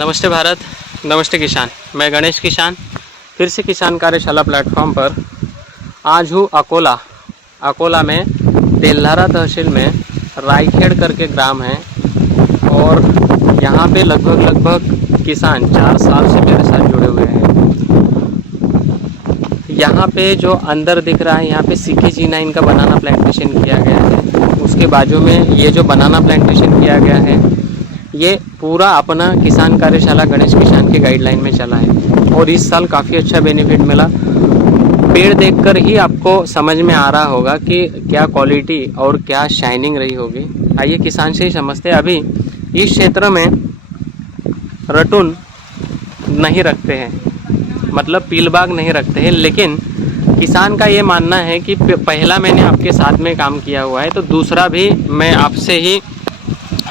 नमस्ते भारत, नमस्ते किसान। मैं गणेश किसान फिर से किसान कार्यशाला प्लेटफॉर्म पर आज हूँ अकोला में तेल्हारा तहसील में रायखेड़ करके ग्राम है और यहाँ पे लगभग किसान 4 साल से मेरे साथ जुड़े हुए हैं। यहाँ पे जो अंदर दिख रहा है यहाँ पे CKG9 का बनाना प्लांटेशन किया गया है। उसके बाजू में ये जो बनाना प्लांटेशन किया गया है ये पूरा अपना किसान कार्यशाला गणेश किसान के गाइडलाइन में चला है और इस साल काफ़ी अच्छा बेनिफिट मिला। पेड़ देखकर ही आपको समझ में आ रहा होगा कि क्या क्वालिटी और क्या शाइनिंग रही होगी। आइए किसान से ही समझते हैं। अभी इस क्षेत्र में रटून नहीं रखते हैं, मतलब पीलबाग नहीं रखते हैं, लेकिन किसान का ये मानना है कि पहला मैंने आपके साथ में काम किया हुआ है तो दूसरा भी मैं आपसे ही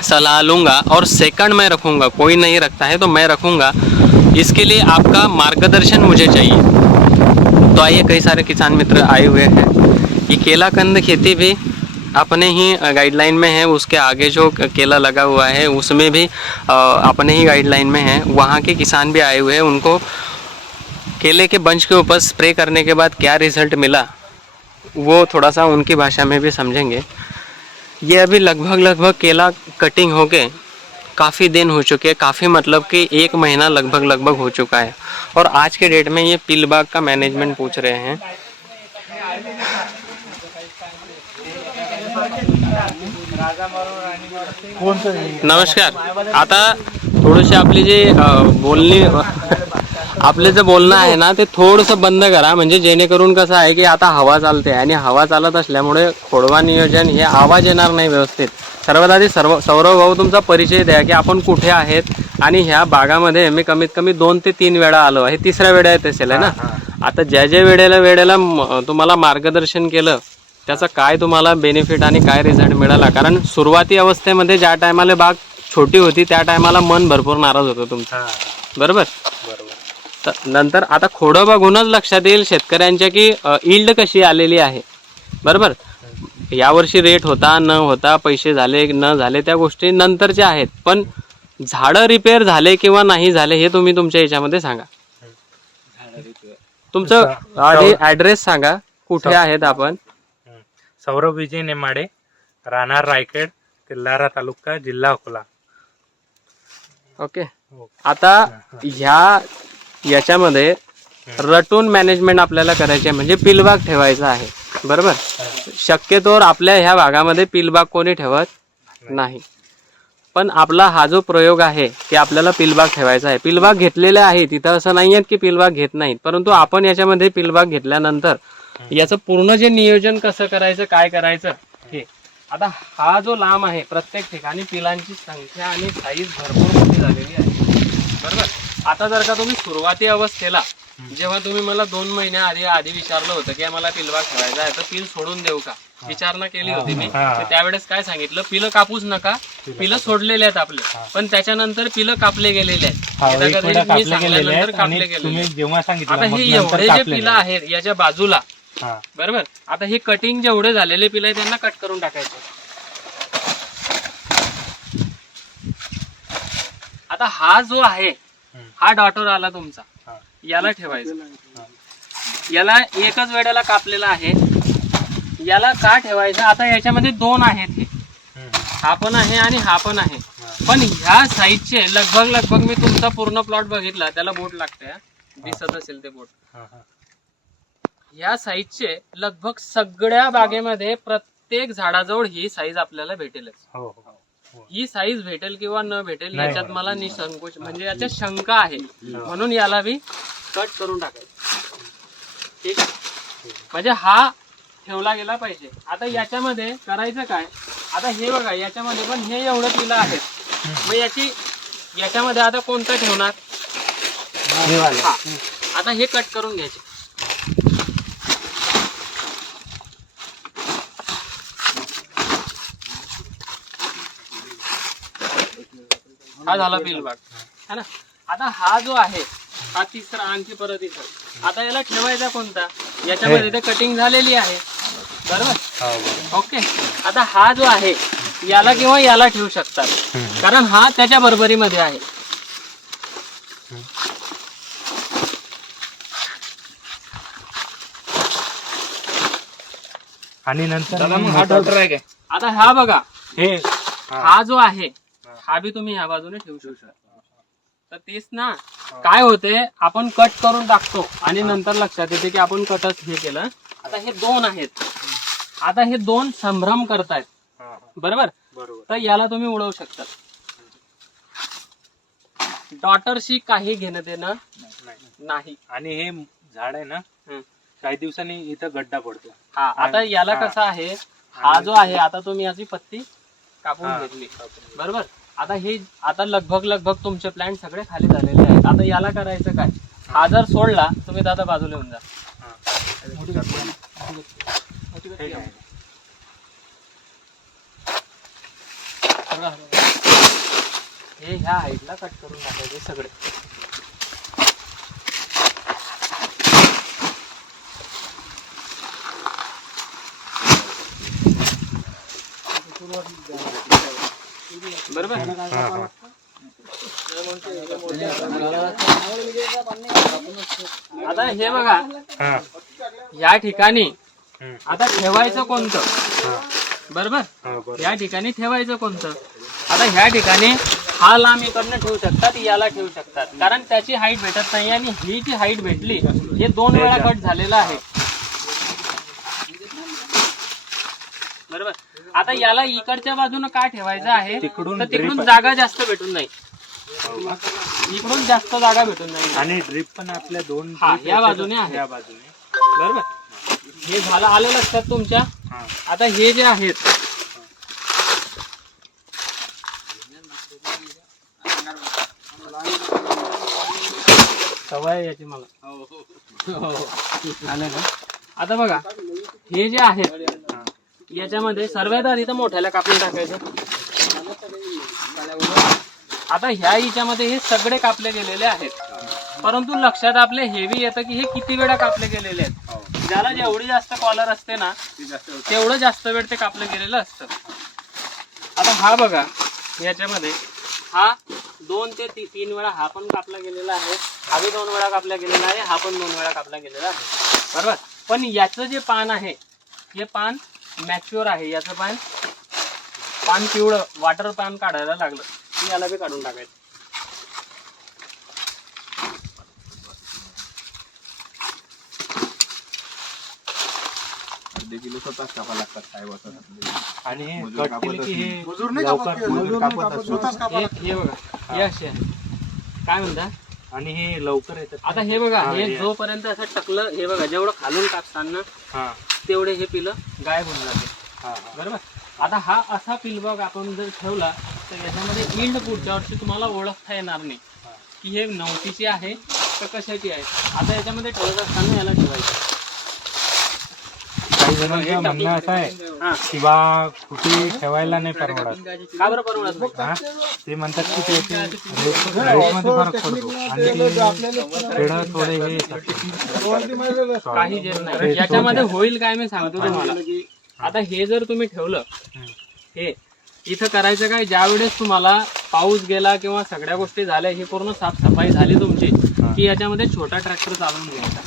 सलाह लूँगा और सेकंड मैं रखूँगा। कोई नहीं रखता है तो मैं रखूँगा, इसके लिए आपका मार्गदर्शन मुझे चाहिए। तो आइए, कई सारे किसान मित्र आए हुए हैं। ये केला कंद खेती भी अपने ही गाइडलाइन में है, उसके आगे जो केला लगा हुआ है उसमें भी अपने ही गाइडलाइन में है। वहाँ के किसान भी आए हुए हैं, उनको केले के बंच के ऊपर स्प्रे करने के बाद क्या रिज़ल्ट मिला वो थोड़ा सा उनकी भाषा में भी समझेंगे। ये अभी लगभग केला कटिंग होके काफ़ी दिन हो चुके हैं, काफ़ी मतलब कि 1 महीना लगभग हो चुका है और आज के डेट में ये पीलबाग का मैनेजमेंट पूछ रहे हैं। नमस्कार। आता थोडीशी आपली जे बोलणी आपले जे बोलणं आहे ना ते थोडंसं बंद करा, म्हणजे जेणेकरून कसं आहे की आता हवा चालते आणि हवा चालत असल्यामुळे खोडवा नियोजन हे आवाज येणार नाही व्यवस्थित। सर्वात आधी सौरभ भाऊ तुमचा परिचय द्या की आपण कुठे आहेत आणि ह्या बागामध्ये मी कमीत कमी 2 ते 3 वेळा आलो आहे, 3ऱ्या वेळा येत असेल आहे ना। आता ज्या वेळेला तुम्हाला मार्गदर्शन केलं त्याचा काय तुम्हाला बेनिफिट आणि काय रिझल्ट मिळाला, कारण सुरुवाती अवस्थेमध्ये ज्या टायमाला बाग छोटी होती त्या टायमाला मन भरपूर नाराज होतं तुमचं, बरोबर? तर नंतर आता खोडं बघूनच लक्षात येईल शेतकऱ्यांच्या की यील्ड कशी आलेली आहे, बरोबर? यावर्षी रेट होता न होता, पैसे झाले न झाले त्या गोष्टी नंतरच्या आहेत, पण झाडं रिपेअर झाले किंवा नाही झाले हे तुम्ही तुमच्या याच्यामध्ये सांगा। तुमचं आधी ॲड्रेस सांगा, कुठे आहेत आपण? सौरभ विजय नेमाडे, राहणार रायखेड, तेल्हारा तालुका, जिल्हा अकोला। ओके, आता याच्यामध्ये रटून मॅनेजमेंट आपल्याला करायची आहे, म्हणजे पीलबाग ठेवायचा आहे, बरोबर? शक्यतोवर आपल्या ह्या भागामध्ये पीलबाग कोणी ठेवत नाही, पण आपला हा जो प्रयोग आहे की आपल्याला पीलबाग ठेवायचा आहे। पीलबाग घेतलेले आहे तिथं, असं नाही आहे की पीलबाग घेत नाहीत, परंतु आपण याच्यामध्ये पीलबाग घेतल्यानंतर याचं पूर्ण जे नियोजन कसं करायचं, काय करायचं हे। आता हा जो लांब आहे प्रत्येक ठिकाणी पिलांची संख्या आणि साईज भरपूर मोठी झालेली आहे, बरोबर? आता जर का तुम्ही सुरुवाती अवस्थेला जेव्हा तुम्ही मला 2 महिन्या आधी विचारलं होतं की मला पिलबाग ठेवायचा आहे तर पिल सोडून देऊ का, विचारणा केली होती मी। त्यावेळेस काय सांगितलं, पिलं कापूच नका, पिलं सोडलेले आहेत आपले, पण त्याच्यानंतर पिलं कापले गेलेले आहेत। आता हे एवढे जे पिलं आहेत याच्या बाजूला, बरोबर? आता हे कटिंग जेवढे झालेले पिलं आहे त्यांना कट करून टाकायचं। आता हा जो आहे हा डॉटर आला तुमचा, याला ठेवायचं। याला एकच वेळेला कापलेला आहे, याला का ठेवायचं? आता याच्यामध्ये 2 आहेत, हे हा पण आहे आणि हा पण आहे, पण ह्या साईजचे लगभग मी तुमचा पूर्ण प्लॉट बघितला, त्याला बोट लागते, दिसत असेल ते बोट। ह्या साईजचे लगभग सगळ्या बागेमध्ये प्रत्येक झाडाजवळ ही साईज आपल्याला भेटेलच। ही साईज भेटेल किंवा न भेटेल याच्यात मला निसंकोच, म्हणजे याच्यात शंका आहे, म्हणून याला मी कट करून टाकायचं, ठीक आहे? म्हणजे हा ठेवला गेला पाहिजे। आता याच्यामध्ये करायचं काय, आता हे बघा याच्यामध्ये पण हे एवढं पिलं आहेत, मग याच्यामध्ये आता कोणतं ठेवणार? आता हे कट करून घ्यायचे। हा झाला पीलबाग, है ना? आता हा जो आहे हा तिसरा, आणखी परत इथं। आता याला ठेवायचा कोणता? याच्यामध्ये ते कटिंग झालेली आहे, बरोबर? ओके, आता हा जो आहे याला किंवा याला ठेवू शकतात, कारण हा त्याच्या बरोबरीमध्ये आहे। आणि नंतर दादा मग हा डॉक्टर आहे काय? आता हा बघा, हे हा जो आहे हा बी तुम्ही ह्या बाजूने ठेवू शकता. तर तेच ना, काय होते आपण कट करून टाकतो आणि नंतर लक्षात येते की आपण कटच हे केलं. आता हे दोन आहेत, आता हे दोन संभ्रम करतायत, बरोबर. बरोबर. तर याला तुम्ही उडवू शकता. डॉटरशी काही घेणं देणं नाही. आणि हे झाड आहे ना, हं. काही दिवसांनी इथं गड्डा पडतो. हा, आता याला कसं आहे, हा जो आहे आता तुम्ही याची पत्ती कापून घेतली, बरोबर. आता हे आता लगभग तुमचे प्लॅन्ट सगळे खाली झालेले आहेत. आता याला करायचं काय, हा जर सोडला तुम्ही दादा बाजूला येऊन जा. हे ह्या हाईटला कट करून टाकायचे सगळे. बरोबर. आता हे बघा, या ठिकाणी आता ठेवायचं कोणतं, बरोबर. या ठिकाणी ठेवायचं कोणतं. आता ह्या ठिकाणी हा लांब इकडनं ठेवू शकतात, याला ठेवू शकतात, कारण त्याची हाईट भेटत नाही आणि ही जी हाईट भेटली हे 2 वेळा कट झालेलं आहे, बरोबर. आता याला इकडच्या बाजूने का ठेवायचं आहे, तर तिकडून जागा जास्त भेटून नाही, इकडून जास्त जागा भेटून नाही. आणि ड्रिप पण आपल्या दोन या बाजूने आहे, या बाजूने, बरोबर. हे झालं, आलं लक्षात तुमच्या. आता हे जे आहेत, सवय याची मला, आलं ना. आता बघा, हे जे आहेत याच्यामध्ये सर्वात आधी तर मोठ्याला कापून टाकायचं. आता ह्या हिच्यामध्ये हे सगळे कापले गेलेले आहेत, परंतु लक्षात आपले हेवी येतं की हे किती वेळा कापले गेलेले आहेत. ज्याला जेवढी जास्त कॉलर असते ना तेवढं जास्त वेळ ते कापलं गेलेलं असतं. आता हा बघा, याच्यामध्ये हा 2 ते 3 वेळा हा पण कापला गेलेला आहे, हा बी 2 वेळा कापला गेलेला आहे, हा पण 2 वेळा कापला गेलेला आहे, बरोबर. पण याचं जे पान आहे हे पान मॅच्युअर आहे, याचं पान पिवळं वाटर पान काढायला लागलं की याला बी काढून टाकायचं. आणि हे कट केले की हे हे बघा, हे असे आहे. काय म्हणता, आणि हे लवकर येतात. आता हे बघा, हे जोपर्यंत असं टकलं, हे बघा जेवढं खालून कापताना तेवढे हे पिलं गायब होऊन जाते, बरोबर. आता हा असा पिलबॉग आपण जर ठेवला तर याच्यामध्ये इल्ड पुढच्या वर्षी तुम्हाला ओळखता येणार नाही की हे 9ची आहे तर कशाची आहे. आता याच्यामध्ये ठेवत असताना याला ठेवायचं. काही जणांचं म्हणणं असं आहे की बा कुठे ठेवायला नाही परवडत. का बरं परवडत? ते म्हणतात की त्याचे रेटमध्ये फरक पडतो आणि पेढं थोडे हे काही जे नाही याच्यामध्ये होईल काय मी सांगतो तुम्हाला. आता हे जर तुम्ही ठेवलं, हे इथं करायचं काय, ज्या वेळेस तुम्हाला पाऊस गेला किंवा सगळ्या गोष्टी झाल्या, ही पूर्ण साफसफाई झाली तुमची की याच्यामध्ये छोटा ट्रॅक्टर चालवून घ्यायचा,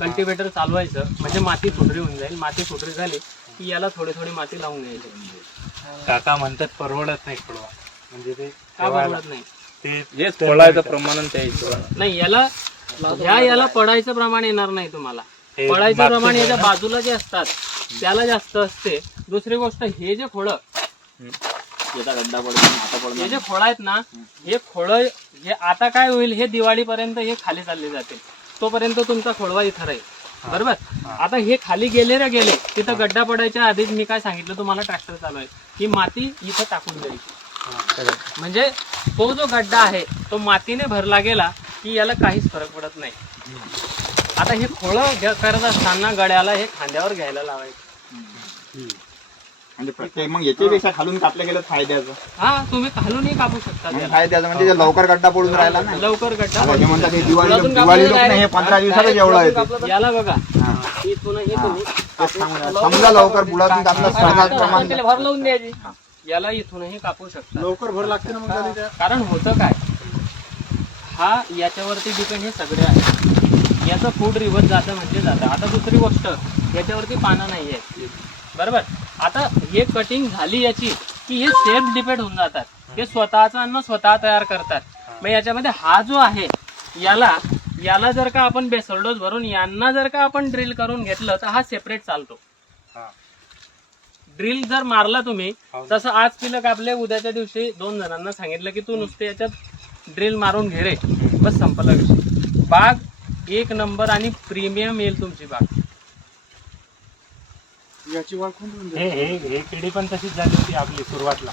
कल्टिवेटर चालवायचं, म्हणजे माती फुटरी होऊन जाईल. माती फुटरी झाली की याला थोडी थोडी माती लावून घ्यायची. काका म्हणतात परवडत नाही पडवा, म्हणजे ते का परवडत नाही, ते पडायचं प्रमाण नाही याला पडायचं प्रमाण येणार नाही तुम्हाला. पडायचं प्रमाण याच्या बाजूला जे असतात त्याला जास्त असते. दुसरी गोष्ट, हे जे खोळं हे जे खोळ आहेत ना, हे खोळं हे आता काय होईल, हे दिवाळीपर्यंत हे खाली चालले जाते, तोपर्यंत तुमचा खोळवा इथं राहील, बरोबर. आता हे खाली गेले रे गेले, तिथं गड्डा पडायच्या आधीच मी काय सांगितलं तुम्हाला, ट्रॅक्टर चालू आहे, ही माती इथं टाकून द्यायची, म्हणजे तो जो गड्डा आहे तो मातीने भरला गेला की याला काहीच फरक पडत नाही. आता हे खोळं करत असताना गड्याला हे खांद्यावर घ्यायला लावायचं. म्हणजे प्रत्येक मग याच्यापेक्षा खालून कापलं गेलं फायद्याचं. हा, तुम्ही खालूनही कापू शकता त्याला. फायद्याचं म्हणजे लवकर गड्डा पडून राहिला ना, लवकर गड्डा आता जे म्हणतात हे दिवाळी लोक नाही, हे 15 दिवसातच एवढं आहे. याला बघा, इथूनही तुम्ही समजा लवकर बुडातून कापलं प्रमाण भर लावून द्यायची, याला इथूनही कापू शकता. लवकर भर लागते ना मग. कारण होतं काय, हा याच्यावरती डिपेंड हे सगळे आहे. याचं फूड रिवर्स जातं म्हणजे जातं. आता दुसरी गोष्ट, याच्यावरती पानं नाही आहे, बरोबर. आता हे कटिंग झाली याची की हे सेल्फ डिपेंड होऊन जातात, हे स्वतःचं अन्न स्वतः तयार करतात. मग याच्यामध्ये हा जो आहे याला जर का आपण बेसल डोस भरून यांना जर का आपण ड्रिल करून घेतलं तर हा सेपरेट चालतो. ड्रिल जर मारला तुम्ही, तसं आज पिलं कापले, उद्याच्या दिवशी 2 जणांना सांगितलं की तू नुसते याच्यात ड्रिल मारून घे रे, बस संपला विषय. बाग 1 नंबर आणि प्रीमियम येईल तुमची बाग. याची वाढ खूप हे पिढी पण तशीच झाली होती आपली सुरुवातला.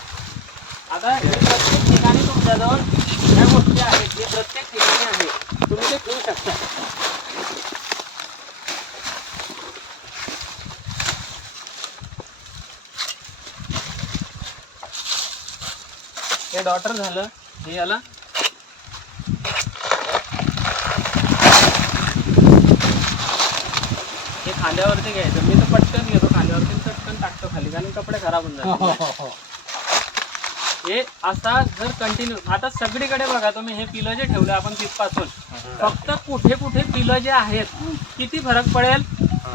आता हे प्रत्येक ठिकाणी तुमच्याजवळ ह्या गोष्टी आहेत, हे प्रत्येक ठिकाणी आहे, तुम्ही ते घेऊ शकता. हे डॉटर झालं, हे याला हे खांद्यावरती घ्यायचं. मी तर पटकन घेतो खांद्यावरती, पटकन टाकतो खाली, कारण कपडे खराब होऊन जातात. हे असा जर कंटिन्यू, आता सगळीकडे बघा तुम्ही, हे पिलं जे ठेवलं आपण तिथपासून, फक्त कुठे कुठे पिलं जे आहेत, किती फरक पडेल,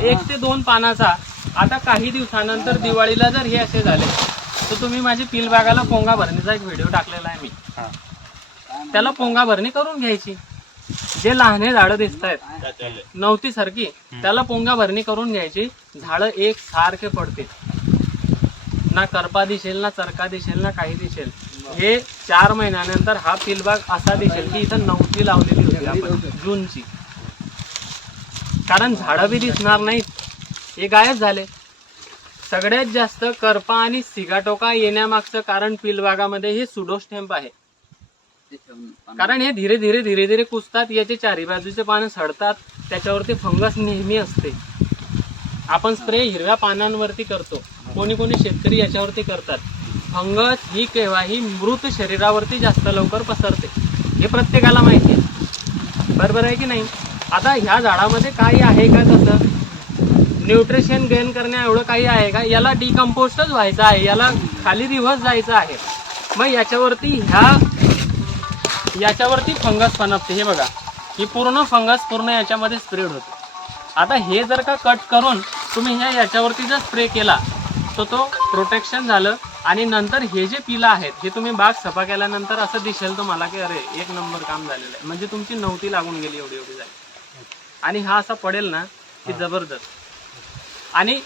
1 ते 2 पानाचा. आता काही दिवसानंतर दिवाळीला जर हे असे झाले तर तुम्ही माझी पिल बागाला पोंगा भरणीचा एक व्हिडिओ टाकलेला आहे मी, त्याला पोंगा भरणी करून घ्यायची. जे लहाने झाडं दिसत आहेत नव्हती सारखी, त्याला पोंगा भरणी करून घ्यायची, झाडं एक सारखे पडतील, ना करपा दिसेल, ना चरका दिसेल, ना काही दिसेल. हे 4 महिन्यानंतर हा पिलबाग असा दिसेल की इथं 9ची लावलेली होती आपण जूनची, कारण झाडं बी दिसणार नाहीत, हे गायब झाले. सगळ्यात जास्त करपा आणि सिगाटोका येण्यामागचं कारण पिलबागामध्ये हे सुडोस्टेम्प आहे. कारण हे धीरे धीरे धीरे धीरे कुजतात, याचे चारी बाजूचे पानं सडतात, त्याच्यावरती फंगस नेहमी असते. आपण स्प्रे हिरव्या पानांवरती करतो, कोणी कोणी शेतकरी याच्यावरती करतात. फंगस ही केव्हाही मृत शरीरावरती जास्त लवकर पसरते, हे प्रत्येकाला माहिती आहे, बरोबर आहे की नाही. आता ह्या झाडामध्ये काही आहे का तसं न्यूट्रिशन गेन करण्या एवढं काही आहे का? याला डिकम्पोस्टच व्हायचं आहे, याला खाली रिव्हर्स जायचं आहे. मग याच्यावरती फंगस पनपते. हे बघा, ही पूर्ण फंगस पूर्ण याच्यामध्ये स्प्रेड होते. आता हे जर का कट करून तुम्ही याच्यावरती जर स्प्रे केला तर तो प्रोटेक्शन झालं, आणि नंतर हे जे पिलं आहेत हे तुम्ही बाग सफा केल्यानंतर असं दिसेल तुम्हाला की अरे 1 नंबर काम झालेलं आहे, म्हणजे तुमची 9ती लागून गेली, एवढी झाली. आणि हा असा पडेल ना की जबरदस्त. आणि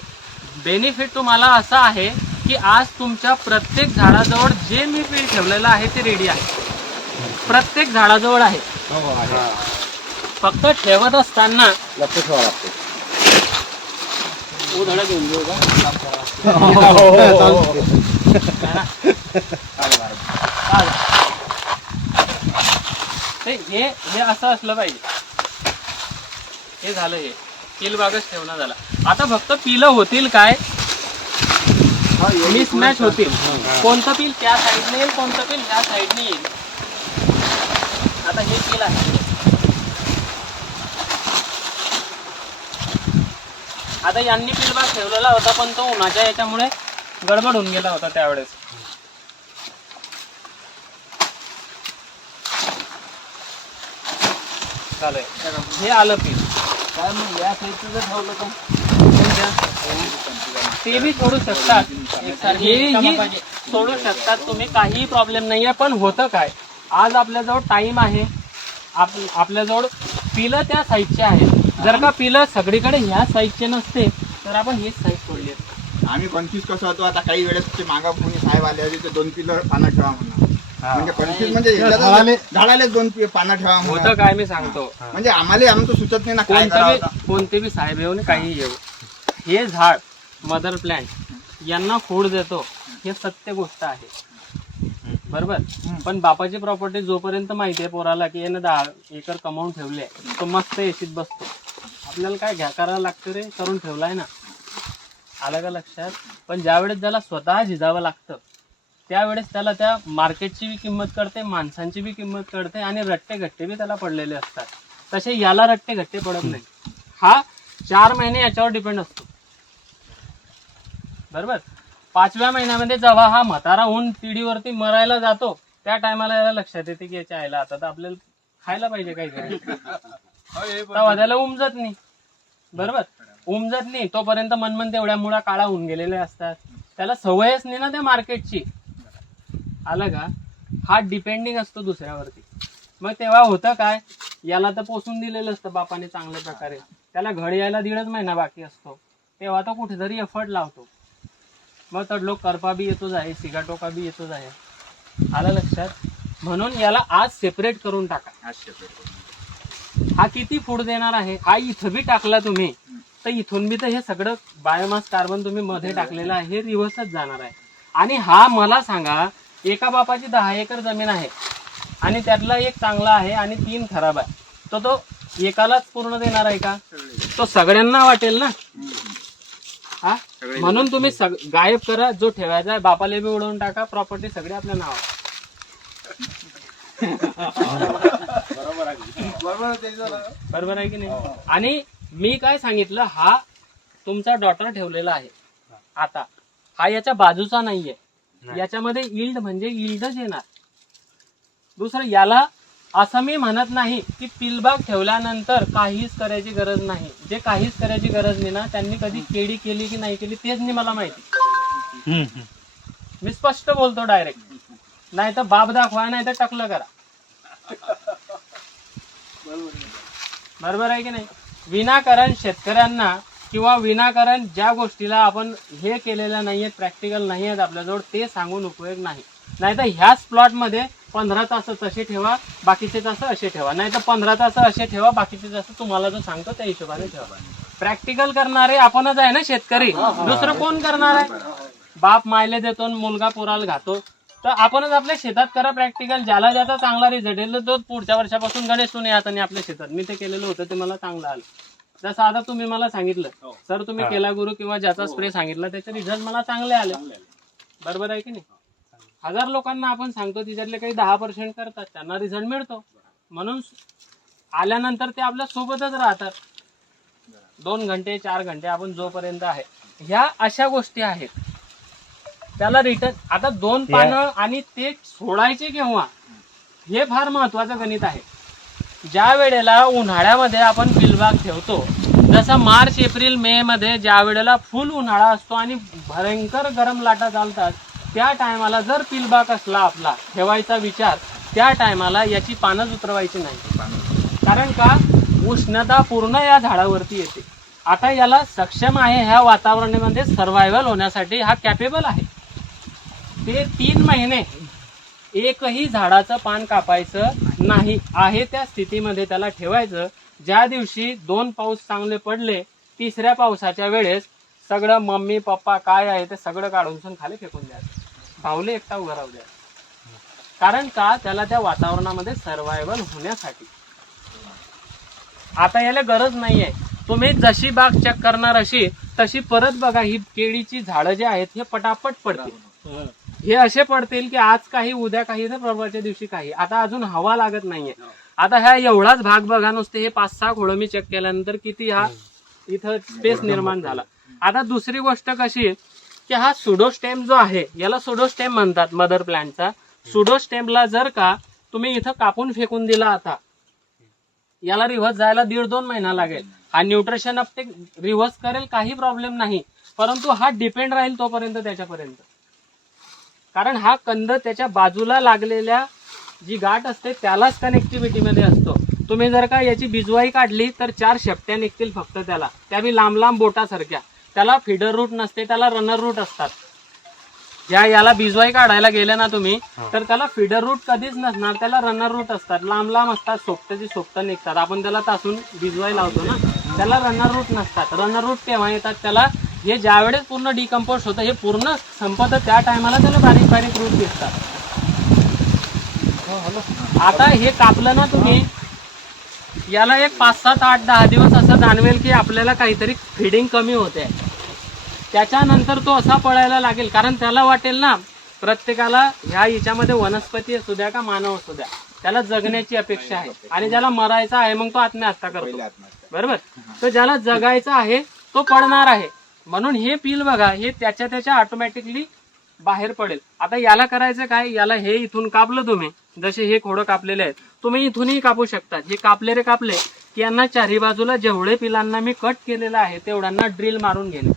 बेनिफिट तुम्हाला असा आहे की आज तुमच्या प्रत्येक झाडाजवळ जे मी पीळ ठेवलेलं आहे ते रेडी आहे, प्रत्येक झाडाजवळ आहे. फक्त ठेवत असताना लक्ष ठेवावं लागतं. उधळा घेऊन घेऊ का? हे असं असलं पाहिजे. हे झालं, हे पिल बागच ठेवणं झाला. आता फक्त पिलं होतील काय, मिसमॅच होतील. कोणतं पिल त्या साईडने येईल, कोणतं पिल ह्या साईडने येईल. आता हे पिल आहे, आता यांनी पिलबाग ठेवलेला होता पण तो उन्हाच्या याच्यामुळे गडबड होऊन गेला होता त्यावेळेस. चालेल, हे आलं पील. काय मग या साईडचं जर ठेवलं का ते बी सोडू शकतात, हेही सोडू शकतात तुम्ही, काही प्रॉब्लेम नाहीये. पण होतं काय, आज आपल्याजवळ टाइम आहे, आपल्याजवळ पिलं त्या साईडचे आहेत. जर का पिलं सगळीकडे ह्या साईडचे नसते तर आपण हीच साईड सोडली असते. आम्ही कन्फ्युज कसं होतो, आता काही वेळेस ते मागा कोणी साहेब आले होते, ते 2 पिलं पानं ठेवा म्हणा, म्हणजे कन्फ्युज, म्हणजे झाडाला 2 पानं ठेवा म्हणा. होतं काय मी सांगतो, म्हणजे आम्हाला आमचं सुचत नाही ना काय करावं. कोणते बी साहेब येऊ काही येऊ, हे झाड मदर प्लांट यांना फूड देतो, हे सत्य गोष्ट आहे, बरोबर. पण बापाची प्रॉपर्टी जोपर्यंत माहिती आहे पोराला की यानं 10 एकर कमावून ठेवले, तो मस्त एसीत बसतो. आपल्याला काय घ्या करायला लागतं रे, करून ठेवलाय ना, आलं का लक्षात. पण ज्यावेळेस त्याला स्वतः झिजावं लागतं त्यावेळेस त्याला त्या मार्केटची बी किंमत कळते, माणसांची बी किंमत कळते, आणि रट्टे घट्टे बी त्याला पडलेले असतात. तसे याला रट्टे घट्टे पडत नाही. हा 4 महिने याच्यावर डिपेंड असतो, बरोबर. 5व्या महिन्यामध्ये जेव्हा हा म्हातारा होऊन पिढीवरती मरायला जातो त्या टायमाला याला लक्षात येते की याच्या आईला आता तर आपल्याला खायला पाहिजे काहीतरी. तेव्हा त्याला उमजत नाही. बरोबर, उमजत नाही तोपर्यंत मनमन तेवढ्या मुळा काळा होऊन गेलेले असतात. त्याला सवयच नाही ना त्या मार्केटची. आलं का? हा डिपेंडिंग असतो दुसऱ्यावरती. मग तेव्हा होतं काय, याला तर पोसून दिलेलं असतं बापाने चांगल्या प्रकारे, त्याला घड यायला 1.5 महिना बाकी असतो, तेव्हा तो कुठेतरी एफर्ट लावतो. मग तडलोक करपा बी येतोच आहे, सिगाटोका बी येतोच आहे. आलं लक्षात? म्हणून याला आज सेपरेट करून टाका. हा किती फूड देणार आहे, हा इथं बी टाकला तुम्ही तर इथून बी तर हे सगळं बायोमास कार्बन तुम्ही मध्ये टाकलेलं आहे, हे रिव्हर्सच जाणार आहे. आणि हा मला सांगा, एका बापाची 10 एकर जमीन आहे आणि त्यातला एक चांगला आहे आणि 3 खराब आहे, तर तो एकालाच पूर्ण देणार आहे का? तो सगळ्यांना वाटेल ना. हा, म्हणून तुम्ही गायब करा, जो ठेवायचा आहे बापाला बी उडवून टाका, प्रॉपर्टी सगळी आपल्या नावावर. बरोबर आहे की नाही? आणि मी काय सांगितलं, हा तुमचा डॉटर ठेवलेला आहे आता, हा याच्या बाजूचा नाहीये. याच्यामध्ये यील्ड म्हणजे यील्डच येणार. दुसरं, याला असं मी म्हणत नाही की पिलबाग ठेवल्यानंतर काहीच करायची गरज नाही. जे काहीच करायची गरज नाही ना, त्यांनी कधी केळी केली की नाही केली तेच नाही मला माहिती. मी स्पष्ट बोलतो डायरेक्ट. नाही तर बाप दाखवा, नाही तर टकलं करा. बरोबर आहे की नाही? विनाकारण शेतकऱ्यांना किंवा विनाकारण ज्या गोष्टीला आपण हे केलेल्या नाहीयेत, प्रॅक्टिकल नाही आहेत आपल्याजवळ, ते सांगून उपयोग नाही. नाही तर ह्याच प्लॉट मध्ये 15 तास तसे ठेवा, बाकीचे तास असे ठेवा, नाही तर 15 तास असे ठेवा, बाकीचे तास तुम्हाला जो सांगतो त्या हिशोबाने ठेवा. प्रॅक्टिकल करणारे आपणच आहे ना शेतकरी, दुसरं कोण करणार आहे? बाप मायले देतो, मुलगा पोराला घातो, तर आपणच आपल्या शेतात करा प्रॅक्टिकल. ज्याला ज्याचा चांगला रिझल्ट येईल तो पुढच्या वर्षापासून गणेश सोने हाताने आपल्या शेतात. मी ते केलेलं होतं, ते मला चांगलं आलं. जसं आता तुम्ही मला सांगितलं सर, तुम्ही केला गुरु किंवा ज्याचा स्प्रे सांगितला त्याचे रिझल्ट मला चांगले आले. बरोबर आहे की नाही? 1000 लोकांना आपण सांगतो, तिच्यातले काही 10% करतात, त्यांना रिझल्ट मिळतो. म्हणून आल्यानंतर ते आपल्या सोबतच राहतात. 2 घंटे 4 घंटे आपण जोपर्यंत आहे, ह्या अशा गोष्टी आहेत. त्याला रिटर्न आता 2 पानं आणि ते सोडायचे केव्हा, हे फार महत्वाचं गणित आहे. ज्या वेळेला उन्हाळ्यामध्ये आपण पिलबाग ठेवतो, जसं मार्च एप्रिल मे मध्ये ज्या वेळेला फुल उन्हाळा असतो आणि भयंकर गरम लाटा चालतात, त्या टायमाला जर पिलबाग असला आपला ठेवायचा विचार, त्या टायमाला याची पानच उतरवायची नाही. कारण का, उष्णता पूर्ण या झाडावरती येते. आता याला सक्षम आहे ह्या वातावरणामध्ये सर्व्हायव्हल होण्यासाठी, हा कॅपेबल आहे. ते 3 महिने एकही झाडाचं पान कापायचं नाही आहे, त्या स्थितीमध्ये त्याला ठेवायचं. ज्या दिवशी 2 पाऊस चांगले पडले, 3ऱ्या पावसाच्या वेळेस सगळं मम्मी पप्पा काय आहे ते सगळं काढून खाली फेकून द्यायचं, भावले एकटा उभा राहू द्या. कारण का, त्याला त्या वातावरणामध्ये सर्व्हायव्हल होण्यासाठी. आता याला गरज नाहीये. तुम्ही जशी बाग चेक करणार अशी तशी परत बघा, ही केळीची झाडं जे आहेत हे पटापट पडतील. हे असे पडतील की आज काही उद्या काही तर परवाच्या दिवशी काही. आता अजून हवा लागत नाहीये. आता ह्या एवढाच भाग बघा, नुसते हे 5-6 खोडं मी चेक केल्यानंतर किती हा इथं स्पेस निर्माण झाला. आता दुसरी गोष्ट कशी की, हा सुडोस्टेम जो आहे याला सुडोस्टेम म्हणतात मदर प्लांटचा. सुडोस्टेमला जर का तुम्ही इथं कापून फेकून दिला, आता याला रिव्हर्स जायला 1.5-2 महिना लागेल. हा न्यूट्रिशन अप ते रिव्हर्स करेल, काही प्रॉब्लेम नाही, परंतु हा डिपेंड राहील तोपर्यंत त्याच्यापर्यंत. कारण हा कंद त्याच्या बाजूला लागलेल्या जी गाठ असते त्यालाच कनेक्टिव्हिटी मध्ये असतो. तुम्ही जर का याची बिजवाई काढली तर 4 शेपट्या निघतील फक्त त्याला, त्या बी लांब लांब बोटासारख्या. त्याला फिडर रूट नसते, त्याला रनर रूट असतात. याला बिजवाई काढायला गेले ना तुम्ही, तर त्याला फिडर रूट कधीच नसणार, त्याला रनर रूट असतात, लांब लांब असतात, सोपट्याची सोपटं निघतात. आपण त्याला तासून बिजवाई लावतो ना, त्याला रनर रूट नसतात. रनर रूट केव्हा येतात त्याला, हे ज्यावेळेस पूर्ण डिकम्पोज होतं, हे पूर्ण संपत त्या टायमाला त्याला बारीक बारीक रूट दिसतात. आता हे कापलं ना तुम्ही, याला एक 5-7-8-10 दिवस असं जाणवेल की आपल्याला काहीतरी फिडिंग कमी होते. त्याच्यानंतर तो असा पळायला लागेल, कारण त्याला वाटेल ना, प्रत्येकाला ह्या याच्यामध्ये वनस्पती असू द्या का मानव असू द्या, त्याला जगण्याची अपेक्षा आहे. आणि ज्याला मरायचं आहे मग तो आत्महत्या करतो. बरोबर, तर ज्याला जगायचं आहे तो पडणार आहे. म्हणून हे पील बघा, हे त्याच्या ऑटोमॅटिकली बाहेर पडेल. आता याला करायचं काय, याला हे इथून कापलं तुम्ही, जसे हे खोडं कापलेले आहेत, तुम्ही इथूनही कापू शकता. हे कापले, की यांना चारी बाजूला जेवढे पिलांना मी कट केलेलं आहे तेवढ्यांना ड्रिल मारून घेणे.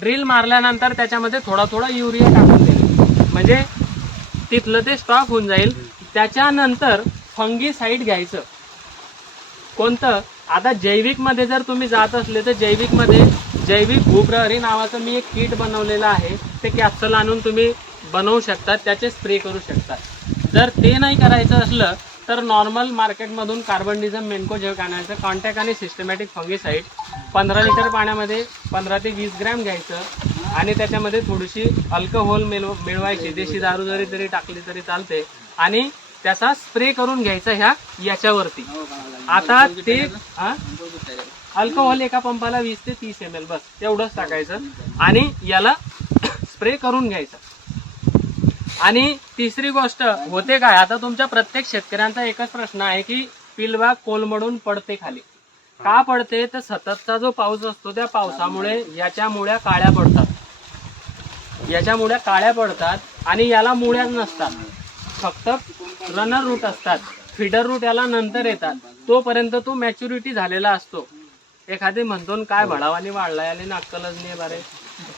ड्रिल मारल्यानंतर त्याच्यामध्ये थोडा थोडा युरिया टाकून देणे, म्हणजे तिथलं ते स्टॉक होऊन जाईल. त्याच्यानंतर फंगीसाईड घ्यायचं. कोणतं? आता जैविक मध्ये जर तुम्ही जात असले तर जैविक मध्ये जैविक भूप्रहरी नावाचं मी एक किट बनवलेलं आहे. ते कॅप्सूल आणून तुम्ही बनवू शकतात, त्याचे स्प्रे करू शकतात. जर ते नाही करायचं असलं तर नॉर्मल मार्केटमधून कार्बनडिझम मेन्कोजेब आणायचं. कॉन्टॅक्ट आणि सिस्टमॅटिक फंगीसाईड 15 लिटर पाण्यामध्ये 15 ते 20 ग्रॅम घ्यायचं आणि त्याच्यामध्ये थोडीशी अल्कोहोल मिळवायची. देशी दारू जरी टाकली तरी चालते आणि त्याचा स्प्रे करून घ्यायचा याच्यावरती. आता ते अल्कोहोल एका पंपाला 20 ते 30 ml बस तेवढंच टाकायचं आणि याला स्प्रे करून घ्यायचं. आणि तिसरी गोष्ट होते काय, आता तुमच्या प्रत्येक शेतकऱ्यांचा एकच प्रश्न आहे की पिलबाग कोलमडून पडते खाली. का पडते? तर सततचा जो पाऊस असतो त्या पावसामुळे याच्या मुळ्या काळ्या पडतात आणि याला मुळ्याच नसतात, फक्त रनर रूट असतात. फीडर रूट याला नंतर येतात. तोपर्यंत तो मॅच्युरिटी झालेला असतो. एखादी म्हणतो काय भडावानी वाढलाय आणि अक्कलच नाही बारे,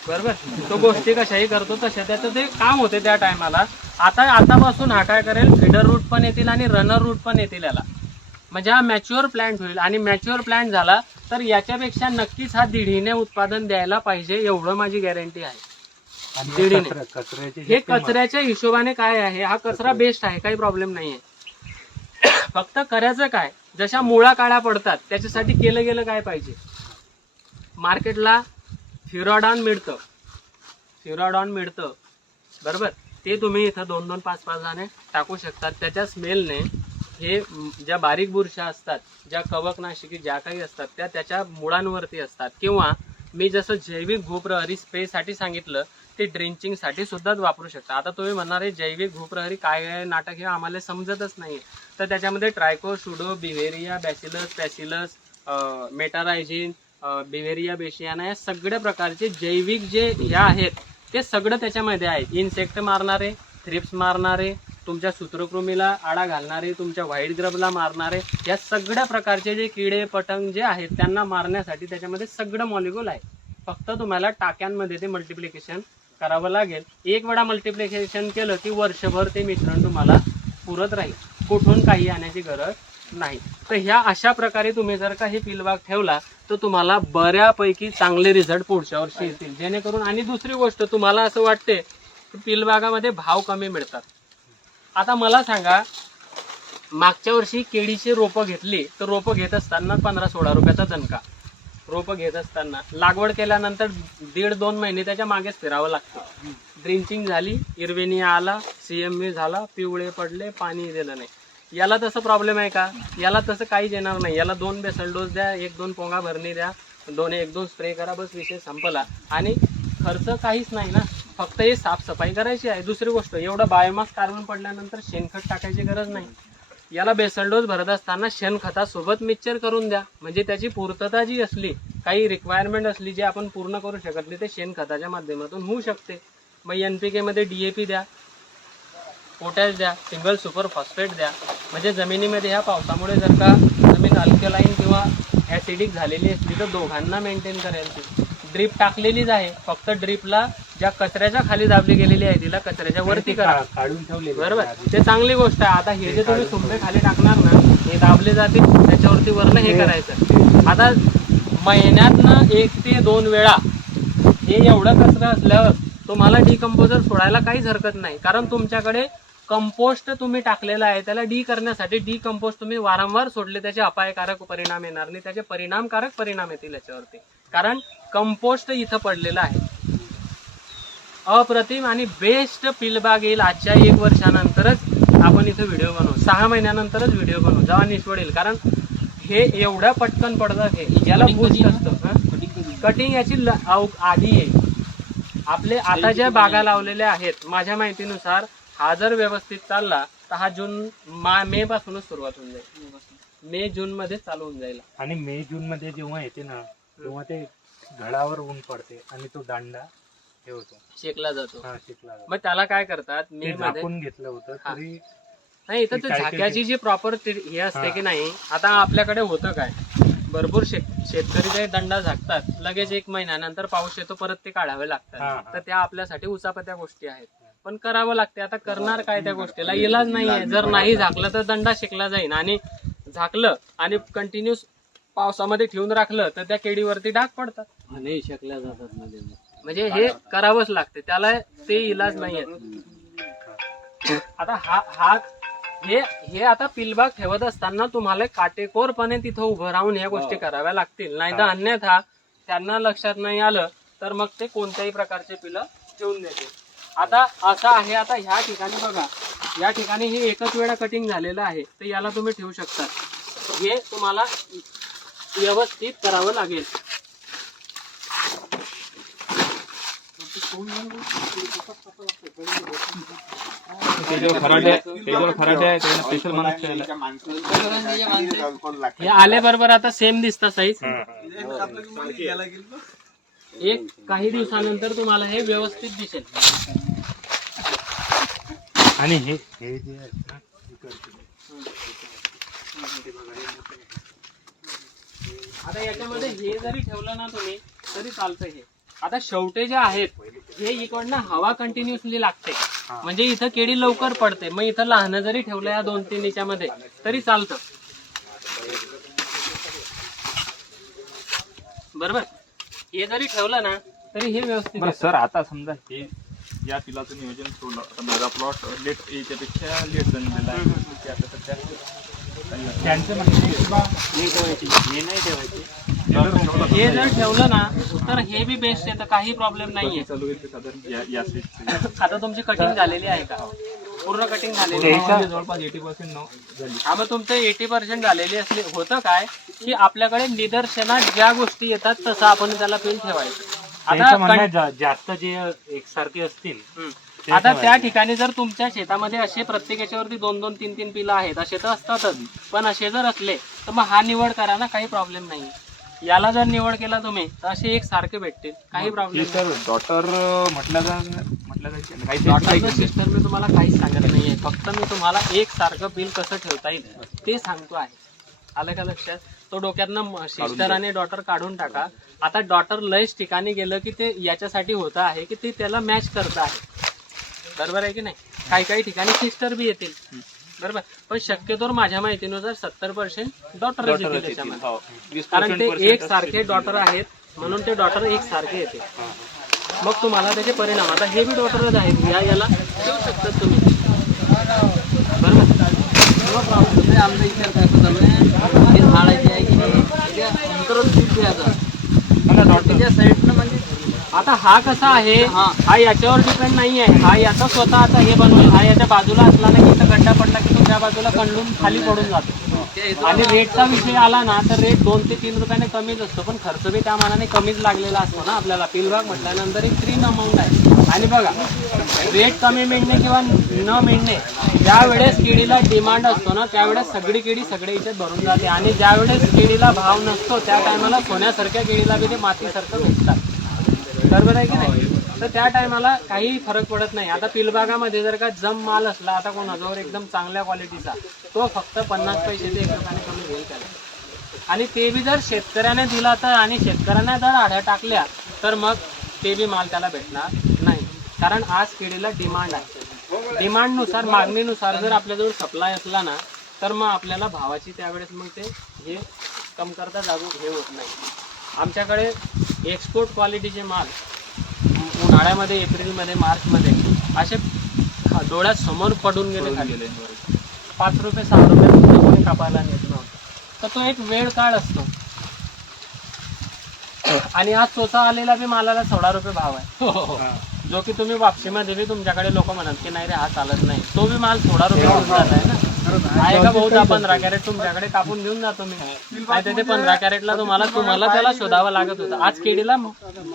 बरोबर. तो गोष्टी कशाही करतो तशा त्याचं ते काम होते त्या टायमाला. आतापासून हा काय करेल, फीडर रूट पण येतील आणि रनर रूट पण येतील याला, म्हणजे हा मॅच्युअर प्लांट होईल. आणि मॅच्युअर प्लांट झाला तर याच्यापेक्षा नक्कीच हा दीडीने उत्पादन द्यायला पाहिजे, एवढं माझी गॅरंटी आहे. दीडीने. हे कचऱ्याच्या हिशोबाने काय आहे, हा कचरा बेस्ट आहे, काही प्रॉब्लेम नाहीये. फक्त करायचं काय, जशा मुळा काळ्या पडतात त्याच्यासाठी केलं गेलं काय पाहिजे. मार्केटला फ्युराडॉन मिळतं बरोबर. ते तुम्ही इथं 2-2, 5-5 दाणे टाकू शकतात. त्याच्या स्मेलने हे ज्या बारीक बुरशा असतात, ज्या कवकनाशकी ज्या काही असतात त्या त्याच्या मुळांवरती असतात. किंवा मी जसं जैविक भूप्रहरी स्प्रेसाठी सांगितलं ते ड्रिंचिंगसाठी सुद्धा वापरू शकता. आता तुम्ही म्हणणार आहे जैविक भूप्रहरी काय नाटक, हे आम्हाला समजतच नाही. तर त्याच्यामध्ये ट्रायकोसुडो, बिव्हेरिया बॅसिलस, मेटारायझिन, बिव्हेरिया बेशियाना या सगळ्या प्रकारचे जैविक जे ह्या आहेत ते सगळं त्याच्यामध्ये आहेत. इन्सेक्ट मारणारे, थ्रिप्स मारणारे, तुमच्या सूत्रकृमीला आळा घालणारे, तुमच्या व्हाईट ग्रबला मारणारे, या सगळ्या प्रकारचे जे किडे पतंग जे आहेत त्यांना मारण्यासाठी त्याच्यामध्ये सगळं मॉलिक्यूल आहे. फक्त तुम्हाला टाक्यांमध्ये ते मल्टिप्लिकेशन करावं लागेल. एक वेळा मल्टिप्लिकेशन केलं की वर्षभर ते मिश्रण तुम्हाला पुरत राहील, कुठून काही आणायची गरज नाही. तर ह्या अशा प्रकारे तुम्ही जर का हे पिलबाग ठेवला तर तुम्हाला बऱ्यापैकी चांगले रिझल्ट पुढच्या वर्षी येतील. जेणेकरून, आणि दुसरी गोष्ट तुम्हाला असं वाटते की पिलबागामध्ये भाव कमी मिळतात. आता मला सांगा, मागच्या वर्षी केळीची रोपं घेतली तर रोपं घेत असताना 15-16 रुपयाचा दणका. रोपं घेत असताना लागवड केल्यानंतर 1.5-2 महिने त्याच्या मागेच फिरावं लागतं. ड्रिंचिंग झाली, इरवेनिया आला, CMV झाला, पिवळे पडले, पाणी दिलं नाही. याला तसं प्रॉब्लेम आहे का? याला तसं काहीच येणार नाही. याला 2 बेसल डोस द्या, 1-2 पोंगा भरणी द्या, 1-2 स्प्रे करा, बस विषय संपला. आणि खर्च काहीच नाही ना, फक्त हे साफसफाई करायची आहे. दुसरी गोष्ट, एवढं बायोमास कार्बन पडल्यानंतर शेणखत टाकायची गरज नाही. याला बेसल डोस भरत असताना शेणखतासोबत मिक्सचर करून द्या, म्हणजे त्याची पूर्तता जी असली, काही रिक्वायरमेंट असली जी आपण पूर्ण करू शकत नाही, ते शेणखताच्या माध्यमातून होऊ शकते. मग NPK मध्ये DAP द्या, पोटॅश द्या, सिंगल सुपर फॉस्फेट द्या. म्हणजे जमिनीमध्ये ह्या पावसामुळे जर का जमीन अल्कलाईन किंवा ॲसिडिक झालेली असली तर दोघांना मेंटेन करेल. ती ड्रीप टाकलेलीच आहे, फक्त ड्रीपला ज्या कचऱ्याच्या खाली दाबली गेलेली आहे तिला कचऱ्याच्या वरती करा, काढून ठेवले बरोबर. ते चांगली गोष्ट आहे. आता हे जे तुम्ही सुंबे खाली टाकणार ना, हे दाबले जातील, त्याच्यावरती वरनं हे करायचं. आता महिन्यातनं 1 ते 2 वेळा हे एवढं कचरा असल्यावर तुम्हाला डिकम्पोजर सोडायला काहीच हरकत नाही. कारण तुमच्याकडे कंपोस्ट तुम्ही टाकलेला आहे, त्याला डी करण्यासाठी डिकम्पोस्ट तुम्ही वारंवार सोडले, त्याचे अपायकारक परिणाम येणार नाही, त्याचे परिणामकारक परिणाम येतील याच्यावरती. कारण कंपोस्ट इथं पडलेलं आहे. अप्रतिम आणि बेस्ट पिलबाग येईल आजच्या 1 वर्षानंतरच आपण इथं व्हिडिओ बनवू, 6 महिन्यानंतरच व्हिडिओ बनवू जेव्हा निष्वळ येईल. कारण हे एवढ्या पटकन पडतं, हे याला बूस्ट असतं. कटिंग याची आधी येईल. आपले आता ज्या बागा लावलेल्या आहेत, माझ्या माहितीनुसार हा जर व्यवस्थित चालला तर हा मे पासूनच सुरुवात होऊन जाईल. मे-जून मध्ये चालू होऊन जाईल. आणि मे-जून मध्ये जेव्हा येते ना, तेव्हा ते घडावर ऊन पडते आणि तो दांडा शेकला जातो. हा, शेकला जातो. मग त्याला काय करतात, मे मध्ये झाकून घेतलं होतं तरी नाही इथं ते झाक्याची जी प्रॉपर हे असते की नाही, आता आपल्याकडे होतं काय, भरपूर शेतकरी ते दंडा झाकतात, लगेच 1 महिन्यानंतर पाऊस येतो, परत ते काढावे लागतात. तर त्या आपल्यासाठी उचापत्या गोष्टी आहेत, पण करावं लागते. आता करणार काय त्या गोष्टीला, इलाज नाहीये. जर नाही झाकलं तर दंडा शिकला जाईल, आणि झाकलं आणि कंटिन्यूस पावसामध्ये ठेवून राखलं तर त्या केळीवरती डाग पडतात, नाही शकल्या जातात मध्ये. म्हणजे हे करावंच लागते, त्याला ते इलाज नाहीये. आता हे आता पिलबाग ठेवत असताना तुम्हाला काटेकोरपणे तिथं उभं राहून ह्या गोष्टी कराव्या लागतील, नाही तर अन्यथा त्यांना लक्षात नाही आलं तर मग ते कोणत्याही प्रकारचे पिलं ठेवून देतील. आता असं आहे, आता ह्या ठिकाणी बघा, या ठिकाणी हे एकच वेळा कटिंग झालेलं आहे, तर याला तुम्ही ठेवू शकता. हे तुम्हाला व्यवस्थित करावं लागेल. हे आले बरोबर आता सेम दिसतं साईज. एक काही दिवसानंतर तुम्हाला हे व्यवस्थित दिसेल. आणि हे जे आहे ना, आता याच्यामध्ये हे जरी ठेवलं ना तुम्ही तरी चालतं. हे आता शेवटे जे आहेत हे इकडनं हवा कंटिन्युअसली लागते, म्हणजे इथं केळी लवकर पडते. मग इथं लहान जरी ठेवलं या 2-3 याच्यामध्ये तरी चालतं, बरोबर. हे जरी ठेवलं ना तरी हे व्यवस्थित बरं सर, आता समजा हे या पिलाचं नियोजन सोडलं, आता माझा प्लॉट लेट याच्यापेक्षा लेट जन्मलेला आहे, ते आता सध्या त्यांचं म्हणणं की बा हे नाही ठेवायचे. हे जर ठेवलं ना तर हे बी बेस्ट आहे, तर काही प्रॉब्लेम नाहीये. चालू होईल ते साधारण या साईडचं आता तुमची कटिंग झालेली आहे का, पूर्ण कटिंग झालेली आहे? म्हणजे जवळपास 80% झाली. हा, मग तुमचं 80% झालेली असली. होतं काय की आपल्याकडे निदर्शनात ज्या गोष्टी येतात तसं आपण त्याला पिन ठेवायचं. त्यांचं म्हणणं आहे, जास्त जे एकसारखे असतील आता त्या ठिकाणी जर तुमच्या शेतामध्ये असे प्रत्येक याच्यावरती 2-2, 3-3 पिलं आहेत, असे तर असतातच, पण असे जर असले तर मग हा निवड करा ना, काही प्रॉब्लेम नाही. याला जर निवड केला तुम्ही तर असे एक सारखे भेटतील, काही प्रॉब्लेम नाही. सर डॉटर म्हटलं जाईल काही डॉटरचं सिस्टम मी तुम्हाला काहीच सांगत नाहीये, फक्त मी तुम्हाला एक सारखं बिल कसं ठेवता येईल ते सांगतो आहे. आलं का लक्षात? तो डोक्यातनं सिस्टर आणि डॉटर काढून टाका. आता डॉटर लयच ठिकाणी गेलं की ते याच्यासाठी होतं आहे की ते त्याला मॅच करत आहे, बरोबर आहे की नाही. काही ठिकाणी सिस्टर बी येतील, बरोबर, पण शक्यतोवर माझ्या माहितीनुसार 70% डॉटर येतील त्याच्यामध्ये, कारण ते एक सारखे डॉटर आहेत म्हणून ते डॉटर एक सारखे येते. मग तुम्हाला त्याचे परिणाम, आता हे बी डॉटरच आहेत, याला ठेवू शकतात तुम्ही, बरोबर. आमचा विचार काय चालू आहे, हे झाडायचे आहे की नाही, अंतरावर पीक द्यायचं डॉटरच्या साईडनं. म्हणजे आता हा कसा आहे, हा याच्यावर डिपेंड नाही आहे, हा याचा स्वतः आता हे बनवलं, हा याच्या बाजूला असला ना की इथं गड्डा पडला की तो त्या बाजूला खंडून खाली पडून जातो. आणि रेटचा विषय आला ना तर रेट 2 ते 3 रुपयाने कमीच असतो, पण खर्च बी त्या मानाने कमीच लागलेला असतो ना आपल्याला. पिलबाग म्हटल्यानंतर एक ग्रीन अमाऊंट आहे. आणि बघा, रेट कमी मिळणे किंवा न मिळणे, ज्यावेळेस केळीला डिमांड असतो ना त्यावेळेस सगळी केळी सगळ्या इथे भरून जाते, आणि ज्यावेळेस केळीला भाव नसतो त्या टायमाला सोन्यासारख्या केळीला बी ते मातीसारखं भेटतात, बरोबर आहे की नाही. तर त्या टायमाला काही फरक पडत नाही. आता पिलबागामध्ये जर का जम माल असला, आता कोणाजवळ एकदम चांगल्या क्वालिटीचा, तो फक्त 50 पैसे ते 1 रुपयाने कमी घेईल त्याला. आणि ते बी जर शेतकऱ्याने दिला तर, आणि शेतकऱ्याने जर आड्या टाकल्या तर मग ते बी माल त्याला भेटणार नाही, कारण आज केळीला डिमांड आहे. डिमांडनुसार, मागणीनुसार जर आपल्याजवळ सप्लाय असला ना तर मग आपल्याला भावाची त्यावेळेस मग ते हे कमतरता जागू हे होत नाही. आमच्याकडे एक्सपोर्ट क्वालिटीचे माल उन्हाळ्यामध्ये, एप्रिलमध्ये, मार्चमध्ये असे डोळ्यासमोर पडून गेले खाली. 5 रुपये 6 रुपये कोणी कापायला नेत नव्हतं. तर तो एक वेळ काळ असतो. आणि आज चोचा आलेला बी मालाला 16 रुपये भाव आहे, जो की तुम्ही वापसीमध्ये बी तुमच्याकडे लोक म्हणत की नाही रे हा चालत नाही, तो बी माल 16 रुपये होऊन जात आहे ना. आहे का बहुधा 15 कॅरेट तुमच्याकडे कापून घेऊन जातो मी, नाही तर ते 15 कॅरेटला तुम्हाला त्याला शोधावं लागत होतं. आज केळीला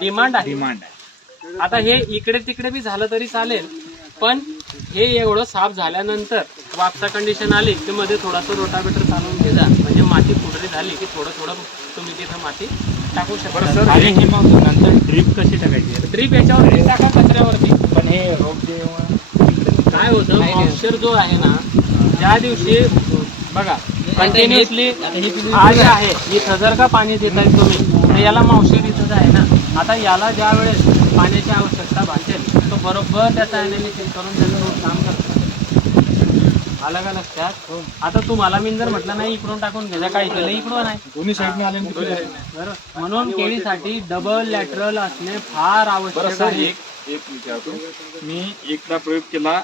डिमांड आहे. आता हे इकडे तिकडे बी झालं तरी चालेल, पण हे एवढं साफ झाल्यानंतर वापसा कंडिशन आली की मध्ये थोडासा रोटावेटर चालवून घ्या, म्हणजे माती फुडरी झाली की थोडं तुम्ही तिथं माती टाकू शकता. आणि हे मग नंतर ड्रीप कशी टाकायची? ड्रीप याच्यावरती टाका, कचऱ्यावरती. पण हे रोप जे काय होतं, मॉइश्चर जो आहे ना ज्या दिवशी बघा कंटिन्युअसली आज आहे इथं जर का पाणी देताय तुम्ही तर याला मावशी इथंच आहे ना. आता याला ज्या वेळेस पाण्याची आवश्यकता भासेल तो बरोबर त्याचा अनालिसिस करून त्याचं काम करतो. आलं का लक्षात? आता तुम्हाला मी जर म्हटलं नाही इकडून टाकून घ्यायचं काय केलं इकडून आहे दोन्ही साईडने आले बरोबर. म्हणून केळीसाठी डबल लॅटरल असणे फार आवश्यक आहे. एक विचारतो मी एकदा प्रयोग केला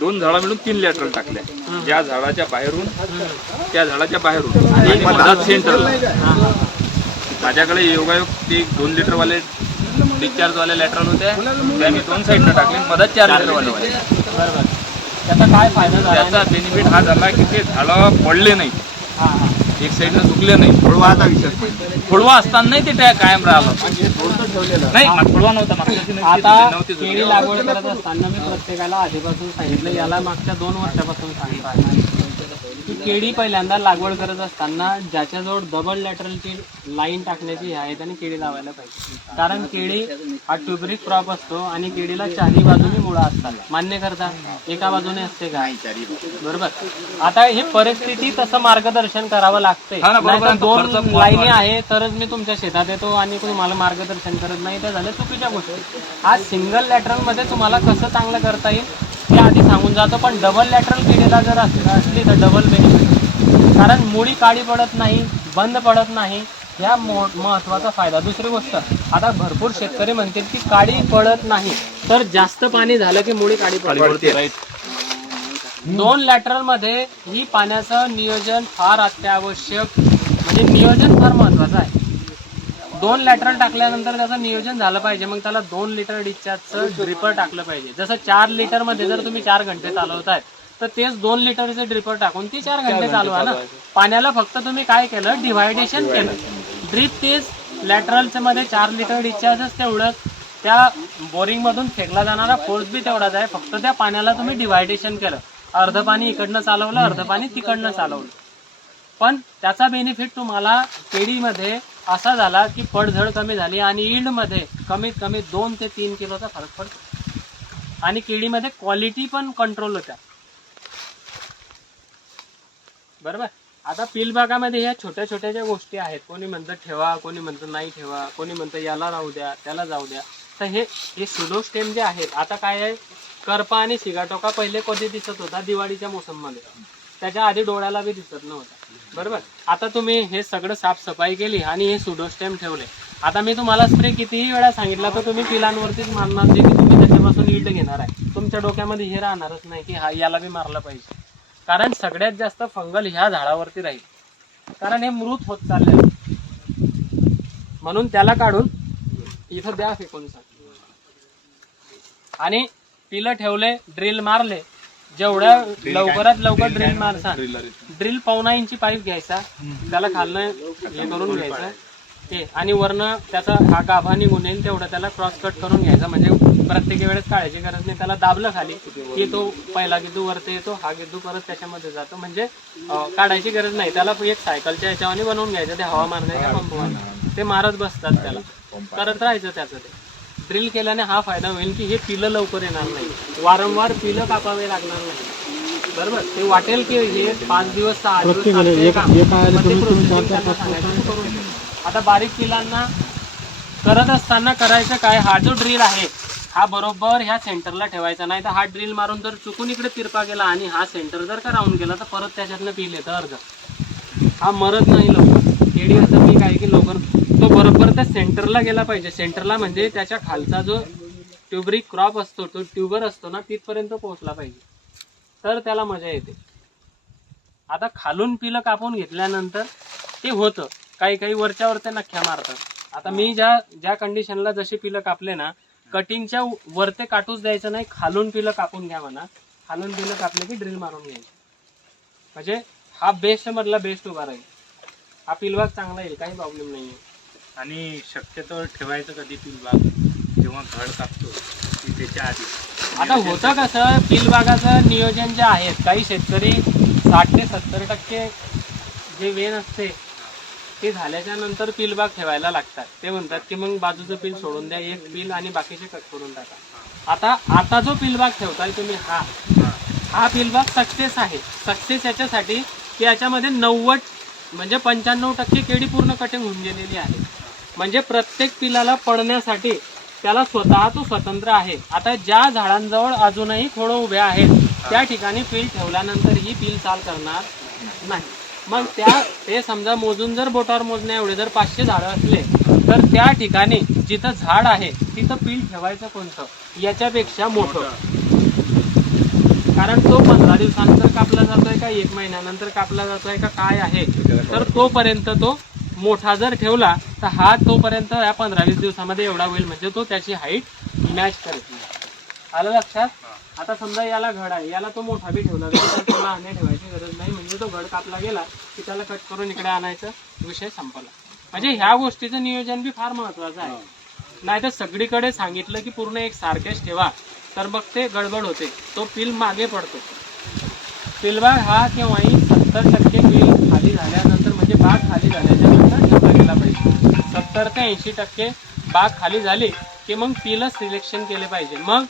2 झाडा मिळून 3 लॅटरल टाकल्या ज्या झाडाच्या बाहेरून त्या झाडाच्या बाहेरून आणि मधात सेंटरला माझ्याकडे योगायोग ते 2 लिटर वाले डिस्चार्ज वाले लॅटरल होते त्या मी 2 साईडनं टाकले मधात 4 लिटर वाले बरोबर. त्याचा काय फायदा झाला? त्याचा बेनिफिट हा झाला की ते झाडं पडले नाही एक साईडनं चुकले नाही. खोडवाचा विषय खोडवा असताना नाही ते त्या कायम राहिलं नाही खोडवा नव्हता आता नव्हती केळी लागवड करत असताना मी प्रत्येकाला आधीपासून सांगितलं याला मागच्या 2 वर्षापासून सांगितलं की केळी पहिल्यांदा लागवड करत असताना ज्याच्याजवळ डबल लॅटरलची लाईन टाकण्याची आहे त्याने केळी लावायला पाहिजे. कारण केळी हा ट्युबरिक क्रॉप असतो आणि केळीला चारही बाजूने मुळा असतात. मान्य करता? एका बाजूने असते का? बरोबर. आता ही परिस्थिती तसं मार्गदर्शन करावं लागतंय. नाहीतर 2 लाईनी आहे तरच मी तुमच्या शेतात येतो आणि तुम्हाला मार्गदर्शन करत नाही त्या झाल्या चुकीच्या गोष्टी. आज सिंगल लॅटरल मध्ये तुम्हाला कसं चांगलं करता येईल ते आधी सांगून जातो. पण डबल लॅटरल केळीला जर असली तर डबल बेनिफिट. कारण मुळी काळी पडत नाही बंद पडत नाही या महत्वाचा फायदा. दुसरी गोष्ट आता भरपूर शेतकरी म्हणतील की काळी पडत नाही तर जास्त पाणी झालं की मुळी काळी पडते. 2 लॅटरल मध्ये ही पाण्याचं नियोजन फार अत्यावश्यक म्हणजे नियोजन फार महत्वाचं आहे. 2 लॅटरल टाकल्यानंतर त्याचं नियोजन झालं पाहिजे. मग त्याला 2 लिटर डिस्चार्जचं ड्रिपर टाकलं पाहिजे. जसं 4 लिटर मध्ये जर तुम्ही 4 घंटे चालवताय तर तेच 2 लिटरचे ड्रिपर टाकून ती 4 घंटे चालवा ना. पाण्याला फक्त तुम्ही काय केलं डिव्हायडेशन केलं. ड्रिप तेच लॅटरलच्या मध्ये 4 लिटर डिस्चार्जच तेवढंच त्या बोरिंग मधून फेकला जाणारा फोर्स बी तेवढाच आहे. फक्त त्या पाण्याला तुम्ही डिव्हायडेशन केलं. अर्ध पाणी इकडनं चालवलं अर्ध पाणी तिकडनं चालवलं. पण त्याचा बेनिफिट तुम्हाला केळीमध्ये असा झाला की पडझड कमी झाली आणि यील्ड मध्ये कमीत कमी 2 ते 3 किलोचा फरक पडतो आणि केळीमध्ये क्वालिटी पण कंट्रोल होत्या. बरोबर. आता पिलबागामध्ये ह्या छोट्या छोट्या ज्या गोष्टी आहेत कोणी म्हणतं ठेवा कोणी म्हणतं नाही ठेवा कोणी म्हणतं याला राहू द्या त्याला जाऊ द्या. तर हे सुडोस्टेम जे आहेत आता काय आहे करपा आणि सिगाटोका पहिले कधी दिसत होता दिवाळीच्या मोसममध्ये. त्याच्या आधी डोळ्याला बी दिसत नव्हता. बरोबर. आता तुम्ही हे सगळं साफसफाई केली आणि हे सुडोस्टेम ठेवले. आता मी तुम्हाला स्प्रे कितीही वेळा सांगितला तर तुम्ही पिलांवरतीच मारणार जे की तुम्ही त्याच्यापासून यील्ड घेणार आहे. तुमच्या डोक्यामध्ये हे राहणारच नाही की हा याला बी मारला पाहिजे. कारण सगळ्यात जास्त फंगल ह्या झाडावरती राहील कारण हे मृत होत चालले म्हणून त्याला काढून इथं द्या फेकून आणि पिलं ठेवले ड्रिल मारले. जेवढ्या लवकरात लवकर ड्रिल मारसा ड्रिल 1.5 इंची पाईप घ्यायचा त्याला खालनं हे करून घ्यायचं ते आणि वरनं त्याचा हा गाभा निघून येईल तेवढं त्याला क्रॉस कट करून घ्यायचा. म्हणजे प्रत्येक वेळेस काढायची गरज नाही. त्याला दाबलं खाली की तो पहिला गिद्धू वरती येतो हा गिद्धू परत त्याच्यामध्ये जातो. म्हणजे काढायची गरज नाही. त्याला एक सायकलच्या ह्याच्यावानी बनवून घ्यायचं ते हवा मारण्याच्या पंपवानी ते मारत बसतात त्याला करत राहायचं त्याचं ते. ड्रिल केल्याने हा फायदा होईल की हे पिलं लवकर येणार नाही. वारंवार पिलं कापावे लागणार नाही. बरोबर. ते वाटेल की हे 5 दिवस 6 दिवस. आता बारीक पिलांना करत असताना करायचं काय हा जो ड्रिल आहे हा बरोबर ह्या सेंटरला ठेवायचा. नाही तर हा ड्रिल मारून जर चुकून इकडे तिरपा गेला आणि हा सेंटर जर का राहून गेला तर परत त्याच्यातनं पील येतं अर्ध. हा मरत नाही लवकर. केळी असं पीक आहे की लवकर तो बरोबर त्या सेंटरला गेला पाहिजे. सेंटरला म्हणजे त्याच्या खालचा जो ट्युबरिक क्रॉप असतो तो ट्युबर असतो ना तिथपर्यंत पोहोचला पाहिजे तर त्याला मजा येते. आता खालून पिलं कापून घेतल्यानंतर ते होतं काही काही वरच्यावर ते नख्या मारतात. आता मी ज्या कंडिशनला जशी पिलं कापले ना कटिंगच्या वरते काटूच द्यायचं नाही. खालून पिलं कापून घ्या म्हणा. खालून पिलं कापले की ड्रिल मारून घ्यायचं. म्हणजे हा बेस्ट मधला बेस्ट उभा राहील. हा पिलबाग चांगला येईल काही प्रॉब्लेम नाही आहे. आणि शक्यतो ठेवायचं कधी पिलबाग जेव्हा घड कापतो की त्याच्या आधी. आता होतं कसं पिलबागाचं नियोजन जे आहे काही शेतकरी 60 ते 70% जे वेन असते ते झाल्याच्या नंतर पिलबाग ठेवायला लागतात. ते म्हणतात की मग बाजूचं पिल सोडून द्या एक पिल आणि बाकीचे कट करून टाका. आता जो पिलबाग ठेवताय तुम्ही हा फील्डबाग सक्सेस आहे. सक्सेस याच्यासाठी की याच्यामध्ये 90 म्हणजे 95% केळी पूर्ण कटिंग होऊन गेलेली आहे. म्हणजे प्रत्येक पिलाला पडण्यासाठी त्याला स्वतः तो स्वतंत्र आहे. आता ज्या झाडांजवळ अजूनही थोडं उभ्या आहेत त्या ठिकाणी पील ठेवल्यानंतर ही पील चाल करणार नाही. मग ते समजा मोजून जर बोटावर मोजण्या एवढे जर 500 झाडं असले तर त्या ठिकाणी जिथं झाड आहे तिथं पील ठेवायचं कोणतं, याच्यापेक्षा मोठं. कारण तो 15 दिवसानंतर कापला जातोय का 1 महिन्यानंतर कापला जातोय का काय आहे, तर तोपर्यंत तो मोठा जर ठेवला तर हा तोपर्यंत या 15-20 दिवसामध्ये एवढा होईल. म्हणजे तो त्याची हाईट मॅच करत नाही. आलं लक्षात? आता समजा याला घड आहे, याला तो मोठा बी ठेवला तर त्याला आणे ठेवायची गरज नाही. म्हणजे तो घड कापला गेला की त्याला कट करून इकडे आणायचं, विषय संपला. म्हणजे ह्या गोष्टीचं नियोजन बी फार महत्वाचं आहे. नाही तर सगळीकडे सांगितलं की पूर्ण एक सारखेच ठेवा तर मग ते गडबड होते, तो पील मागे पडतो. पिलबाग हा केव्हाही 70% पील खाली झाल्यानंतर म्हणजे बाग खाली झाल्याच्या नंतर ठेवला गेला पाहिजे. 70 ते 80% बाग खाली झाली की मग पीलच सिलेक्शन केले पाहिजे. मग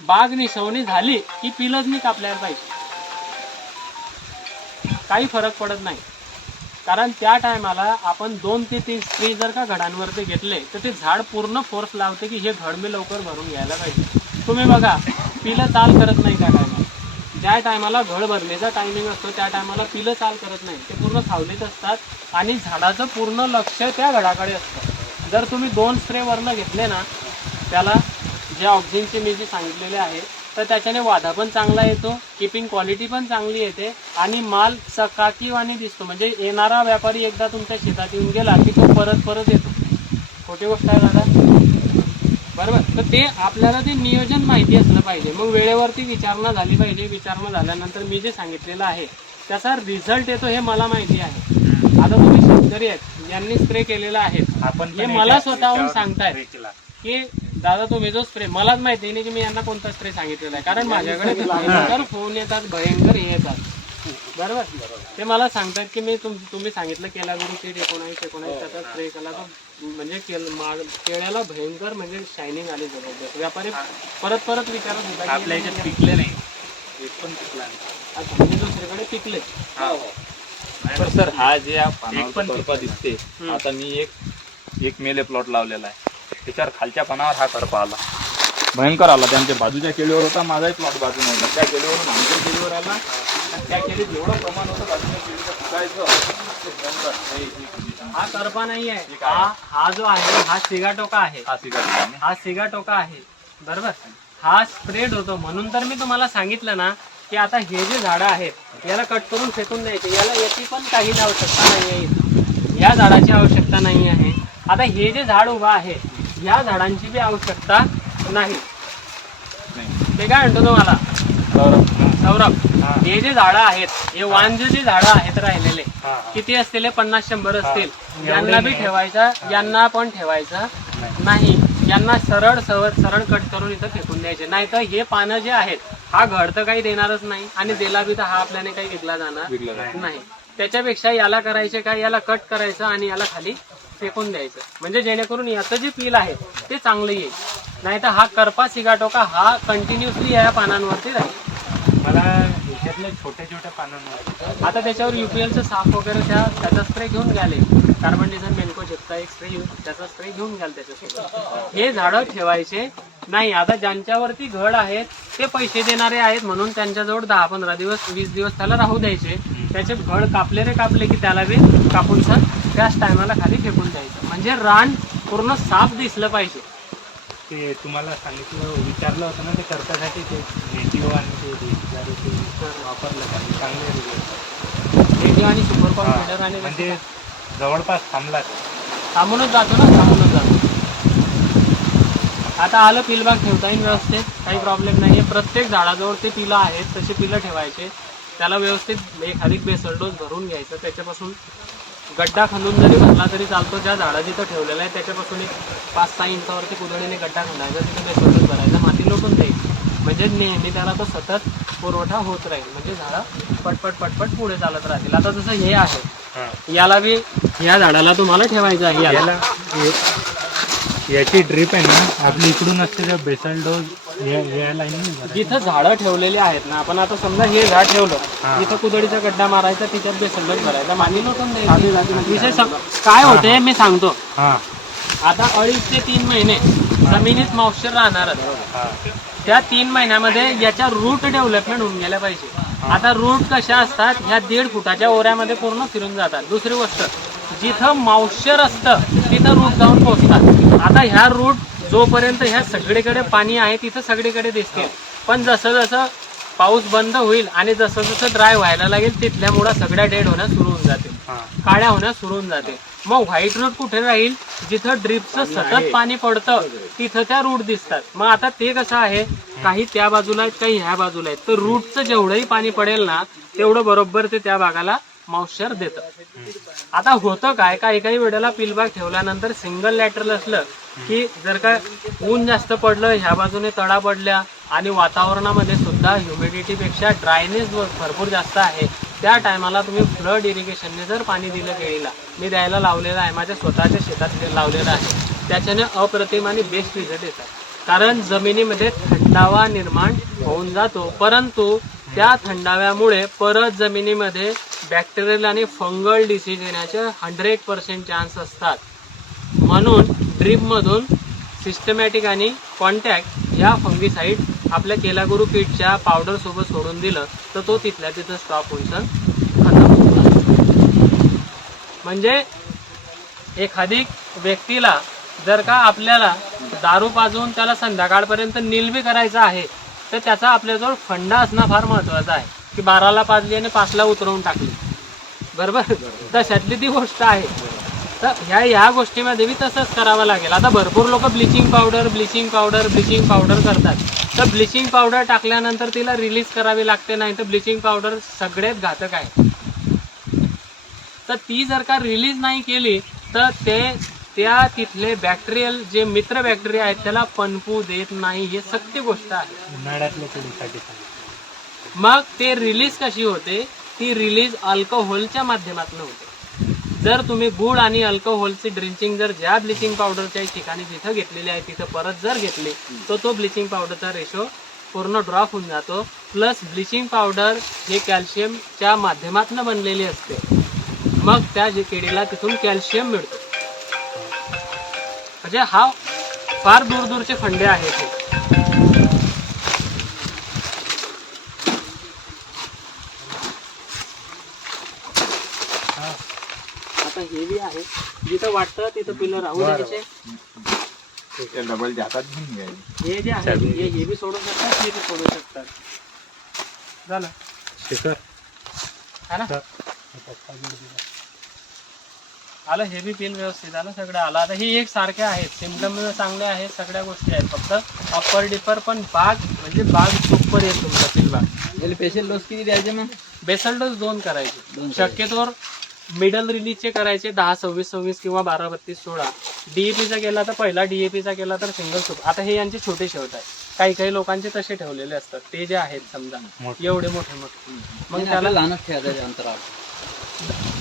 बाग निसवणी झाली की पीलच नाही कापल्याला पाहिजे. काही फरक पडत नाही. कारण त्या टायमाला आपण 2 ते 3 स्प्रे जर का घडांवरती घेतले तर ते झाड पूर्ण फोर्स लावते की हे घड मी लवकर भरून घ्यायला पाहिजे. तुम्ही बघा पिलं चाल करत नाही त्या टायमाला. ज्या टायमाला घड भरण्याचा टायमिंग असतो त्या टायमाला पिलं चाल करत नाही, ते पूर्ण सावलीत असतात आणि झाडाचं पूर्ण लक्ष त्या घडाकडे असतं. जर तुम्ही 2 स्प्रे वरनं घेतले ना, त्याला जे ऑक्सिजनचे मी जे सांगितलेले आहे तर त्याच्याने वाधा पण चांगला येतो, किपिंग क्वालिटी पण चांगली येते आणि माल चकाकीवाणी दिसतो. म्हणजे येणारा व्यापारी एकदा तुमच्या शेतात येऊन गेला की तो परत येतो. खोटी गोष्ट आहे दादा, बरोबर? तर ते आपल्याला ते नियोजन माहिती असलं पाहिजे. मग वेळेवरती विचारणा झाली पाहिजे. विचारणा झाल्यानंतर मी जे सांगितलेलं आहे त्याचा रिझल्ट येतो हे मला माहिती आहे. आता तुम्ही शेतकरी आहेत, यांनी स्प्रे केलेला आहे, हे मला स्वतःहून सांगतायत की दादा तुम्ही जो स्प्रे, मलाच माहिती नाही की मी यांना कोणता स्प्रे सांगितलेला आहे. कारण माझ्याकडे भयंकर फोन येतात, भयंकर हे येतात, बरोबर? ते मला सांगतात की मी तुम्ही सांगितलं केला गुरु ते 19 त्याचा स्प्रे केला तर म्हणजे केळ्याला भयंकर म्हणजे शायनिंग आली जबरदस्त. व्यापारी परत विचारत होता आपल्या याच्यात पिकले नाही, एक पण पिकला नाही. अच्छा, म्हणजे दुसरीकडे पिकले. पण सर हा जे करपा दिसते, आता मी एक मेले प्लॉट लावलेला आहे, त्याच्यावर खालच्या पानावर हा करपा आला, भयंकर आला. त्यांच्या बाजूच्या केळीवर होता, माझाही प्लॉट बाजूने होता, त्या केळीवरून आमच्या केळीवर आला आणि त्या केळीत जेवढं प्रमाण होतं बाजूच्या केळीचं पिकायचं ते भयंकर. हा करपा नाही आहे, हा जो आहे हा सिगाटोका आहे. हा सिगाटोका आहे, बरोबर? हा स्प्रेड होतो. म्हणून तर मी तुम्हाला सांगितलं ना की आता हे जे झाडं आहेत याला कट करून फेकून द्यायचे, याला याची पण काही आवश्यकता नाही आहे, या झाडाची आवश्यकता नाही आहे. आता हे जे झाड उभं आहे या झाडांची बी आवश्यकता नाही. ते काय म्हणतो तुम्हाला सौरभ, हे जे झाडं आहेत, हे वांजे जे झाडं आहेत राहिलेले किती असतील, 50-100 असतील, यांना बी ठेवायचं, यांना पण ठेवायचं नाही. यांना सरळ कट करून इथं फेकून द्यायचे. नाही तर हे पानं जे आहेत हा घड तर काही देणारच नाही आणि दिला बी तर हा आपल्याने काही विकला जाणार नाही. त्याच्यापेक्षा याला करायचे काय, याला कट करायचं आणि याला खाली फेकून द्यायचं. म्हणजे जेणेकरून याचं जे पील आहे ते चांगलं येईल. नाही तर हा करपा सिगाटोका हा कंटिन्युअसली या पानांवरती राहील. मला ह्याच्यातल्या छोट्या पानांवर आता त्याच्यावर UPLचं साफ वगैरे त्याचा स्प्रे घेऊन घ्याले, कार्बन डिझाइन मेल्कोजेबचा एक स्प्रे त्याचा स्प्रे घेऊन घ्याल त्याच्यासोबत. हे झाडं ठेवायचे नाही. आता ज्यांच्यावरती घड आहेत ते पैसे देणारे आहेत म्हणून त्यांच्याजवळ 10-15 दिवस 20 दिवस त्याला राहू द्यायचे. त्याचे घड कापले की त्याला बी कापून त्याच टायमाला खाली फेकून द्यायचं. म्हणजे रान पूर्ण साफ दिसलं पाहिजे. ते तुम्हाला विचारलं होतं ना ते करतासाठी ते नेटिव्ह आणि ते वापरलं त्यांनी, चांगले रिझल्ट. नेटिव्ह आणि सुपर कॉम्प्युटर आणि म्हणजे जवळपास थांबला थांबूनच जातो. आता आलं पिलबाग ठेवता येईल व्यवस्थित, काही प्रॉब्लेम नाही आहे. प्रत्येक झाडाजवळ ते पिलं आहेत तसे पिलं ठेवायचे. त्याला व्यवस्थित एखादी बेसल डोस भरून घ्यायचं. त्याच्यापासून गड्डा खंदून जरी भरला तरी चालतो. ज्या झाडा जिथं ठेवलेलं आहे त्याच्यापासून एक 5-6 इंचावरती कुदळीने गड्डा खंडायचा, तिथं बेसल डोस भरायचा, माती लोटून द्यायची. म्हणजे नेहमी त्याला तो सतत पुरवठा होत राहील. म्हणजे झाडं पटपट पुढे चालत राहतील. आता जसं हे आहे, याला बी या झाडाला तुम्हाला ठेवायचं आहे. याची ड्रीप आहे ना आपली इकडून असते, बेसल डोस जिथं झाडं ठेवलेली आहेत ना, आपण आता समजा हे झाड ठेवलं, इथं कुदळीचा गड्डा मारायचा, तिच्यात बेसल्लच भरायचा, माती लोटून द्यायची. विषय काय होते मी सांगतो. आता 2.5 ते 3 महिने जमिनीत मॉइश्चर राहणारच. त्या 3 महिन्यामध्ये याच्या रूट डेव्हलपमेंट होऊन गेल्या पाहिजे. आता रूट कशा असतात, ह्या 1.5 फुटाच्या ओऱ्यामध्ये पूर्ण फिरून जातात. दुसरी गोष्ट, जिथं मॉइश्चर असतं तिथं रूट जाऊन पोहोचतात. आता ह्या रूट जोपर्यंत ह्या सगळीकडे पाणी आहे तिथं सगळीकडे दिसतील, पण जसं जसं पाऊस बंद होईल आणि जसं जसं ड्राय व्हायला लागेल तिथल्या मुळा सगळ्या डेड होण्यास सुरू होऊन जातील, काळ्या होण्यास सुरू होऊन जाते. मग व्हाईट रूट कुठे राहील, जिथं ड्रिपचं सतत पाणी पडतं तिथं त्या रूट दिसतात. मग आता ते कसं आहे, काही त्या बाजूला आहेत काही ह्या बाजूला आहेत, तर रूटचं जेवढंही पाणी पडेल ना तेवढं बरोबर ते त्या भागाला मॉइश्चर देतं. आता होतं काय, काही काही वेळेला पिलबाग ठेवल्यानंतर सिंगल लॅटरल असलं की जर का ऊन जास्त पडलं, ह्या बाजूने तडा पडल्या आणि वातावरणामध्ये सुद्धा ह्युमिडिटीपेक्षा ड्रायनेस भरपूर जास्त आहे, त्या टायमाला तुम्ही फ्लड इरिगेशनने जर पाणी दिलं केळीला, मी द्यायला लावलेलं आहे, माझ्या स्वतःच्या शेतात लावलेलं आहे, त्याच्याने अप्रतिम आणि बेस्ट रिझल्ट येतात. कारण जमिनीमध्ये थंडावा निर्माण होऊन जातो, परंतु त्या थंडाव्यामुळे परत जमिनीमध्ये बॅक्टेरियल आणि फंगल डिसीज येण्याचे 100% चान्स असतात. म्हणून ड्रीपमधून सिस्टमॅटिक आणि कॉन्टॅक्ट या फंगीसाईड आपल्या केलागुरू किटच्या पावडर सोबत सोडून दिलं तर तो तिथल्या तिथं स्टॉप होऊन खतम होतो. म्हणजे एखादी व्यक्तीला जर का आपल्याला दारू पाजून त्याला संध्याकाळपर्यंत निलबी करायचं आहे तर त्याचा आपल्याजवळ फंडा असणं फार महत्वाचं आहे, की 12ला पाजली आणि 5ला उतरवून टाकली, बरोबर. तशातली ती गोष्ट आहे. तर ह्या गोष्टीमध्ये बी तसंच करावं लागेल. आता भरपूर लोक ब्लिचिंग पावडर करतात, तर ब्लिचिंग पावडर टाकल्यानंतर तिला रिलीज करावी लागते, नाही तर ब्लिचिंग पावडर सगळ्यात घातक आहे. तर ती जर का रिलीज नाही केली तर त्या तिथले बॅक्टेरियल जे मित्र बॅक्टेरिया आहेत त्याला पनपू देत नाही, हे सत्य गोष्ट आहे. उन्हाळ्यातल्या पिढीसाठी मग ते रिलीज कशी होते, ती रिलीज अल्कोहोलच्या माध्यमातून होते. जर तुम्ही गुळ आणि अल्कोहोलची ड्रिंचिंग जर ज्या ब्लिचिंग पावडरच्या ठिकाणी जिथं घेतलेली आहे तिथं परत जर घेतली तर तो ब्लिचिंग पावडरचा रेशो पूर्ण ड्रॉप होऊन जातो. प्लस ब्लिचिंग पावडर हे कॅल्शियमच्या माध्यमातून बनलेली असते, मग त्या केळीला तिथून कॅल्शियम मिळतं. म्हणजे हा फार दूरचे फंडे आहेत हे. आता हे बी आहे, जिथं वाटतं तिथं पिलं राहू द्यायचे. डबल जातात घेऊन घ्यायचे. हे जे आहे हे बी सोडू शकतात, हे बी सोडू शकतात. झालं है ना, आलं हे बी पिल व्यवस्थित आलं, सगळं आलं. आता ही एक सारखे आहेत, सिम्पटम चांगले आहेत, सगळ्या गोष्टी आहेत, फक्त अप्पर डिपर. पण बाग म्हणजे बाग सुपर आहे तुमचा पिल बाग. स्पेशल डोस किती द्यायचे मग? बेसल डोस 2 करायचे, शक्यतोवर मिडल रिलीजचे करायचे 10-26-26 किंवा 12-32-16. डीएपीचा केला तर पहिला, डीएपीचा केला तर सिंगल सूप. आता हे यांचे छोटे शेवट आहे, काही लोकांचे तसे ठेवलेले असतात, ते जे आहेत समजा एवढे मोठे, मग त्याला लहानच ठेवायचं अंतराळ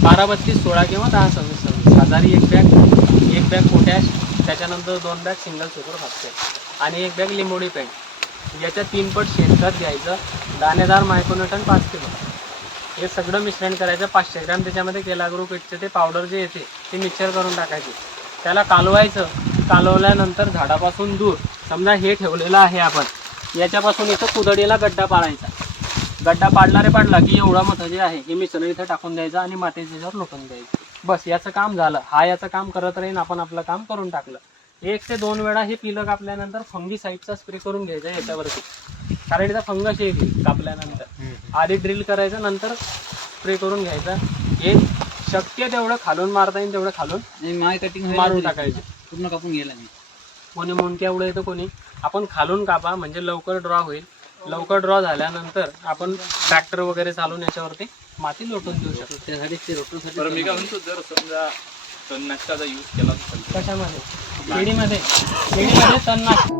12-32-16 किंवा 10-26-26 आजारी एक बॅग पोटॅश, त्याच्यानंतर 2 बॅग सिंगल सुपर फॉस्फेट आणि 1 बॅग लिंबोडी पेंट, याच्या 3 पट शेणखत घ्यायचं, दाणेदार मायक्रोन्यूटन 5 किलो, हे सगळं मिश्रण करायचं. 500 ग्रॅम त्याच्यामध्ये केलागुरू किटचे ते पावडर जे येते ते मिक्सर करून टाकायचे, त्याला कालवायचं. कालवल्यानंतर झाडापासून दूर समजा हे ठेवलेलं आहे आपण, याच्यापासून इथं कुदडीला गड्डा पाडायचा. गड्डा पाडला की एवढा मोठं जे आहे हे मिश्रण इथं टाकून द्यायचं आणि मातीच्या ह्याच्यावर लोटून द्यायचं. बस याचं काम झालं. हा याचं काम करत राहीन, आपण आपलं काम करून टाकलं. 1 ते 2 वेळा हे पिलं कापल्यानंतर फंगीसाईडचा स्प्रे करून घ्यायचा याच्यावरती, कारण इथं फंगस येईल कापल्यानंतर. आधी ड्रिल करायचं, नंतर स्प्रे करून घ्यायचा. हे शक्य तेवढं खालून मारता येईल तेवढं खालून माय कटिंग मारून टाकायचं. पूर्ण कापून गेला मी. कोणी मुंडक्या एवढं येतं, कोणी आपण खालून कापा म्हणजे लवकर ड्रॉ होईल. लवकर ड्रॉ झाल्यानंतर आपण ट्रॅक्टर वगैरे चालून याच्यावरती माती लोटून देऊ शकतो. त्यासाठी ते रोटरसाठी बरं, मी काय म्हणतो, जर समजा तणनाशकाचा यूज केला तर कशामध्ये? केळीमध्ये तणनाशक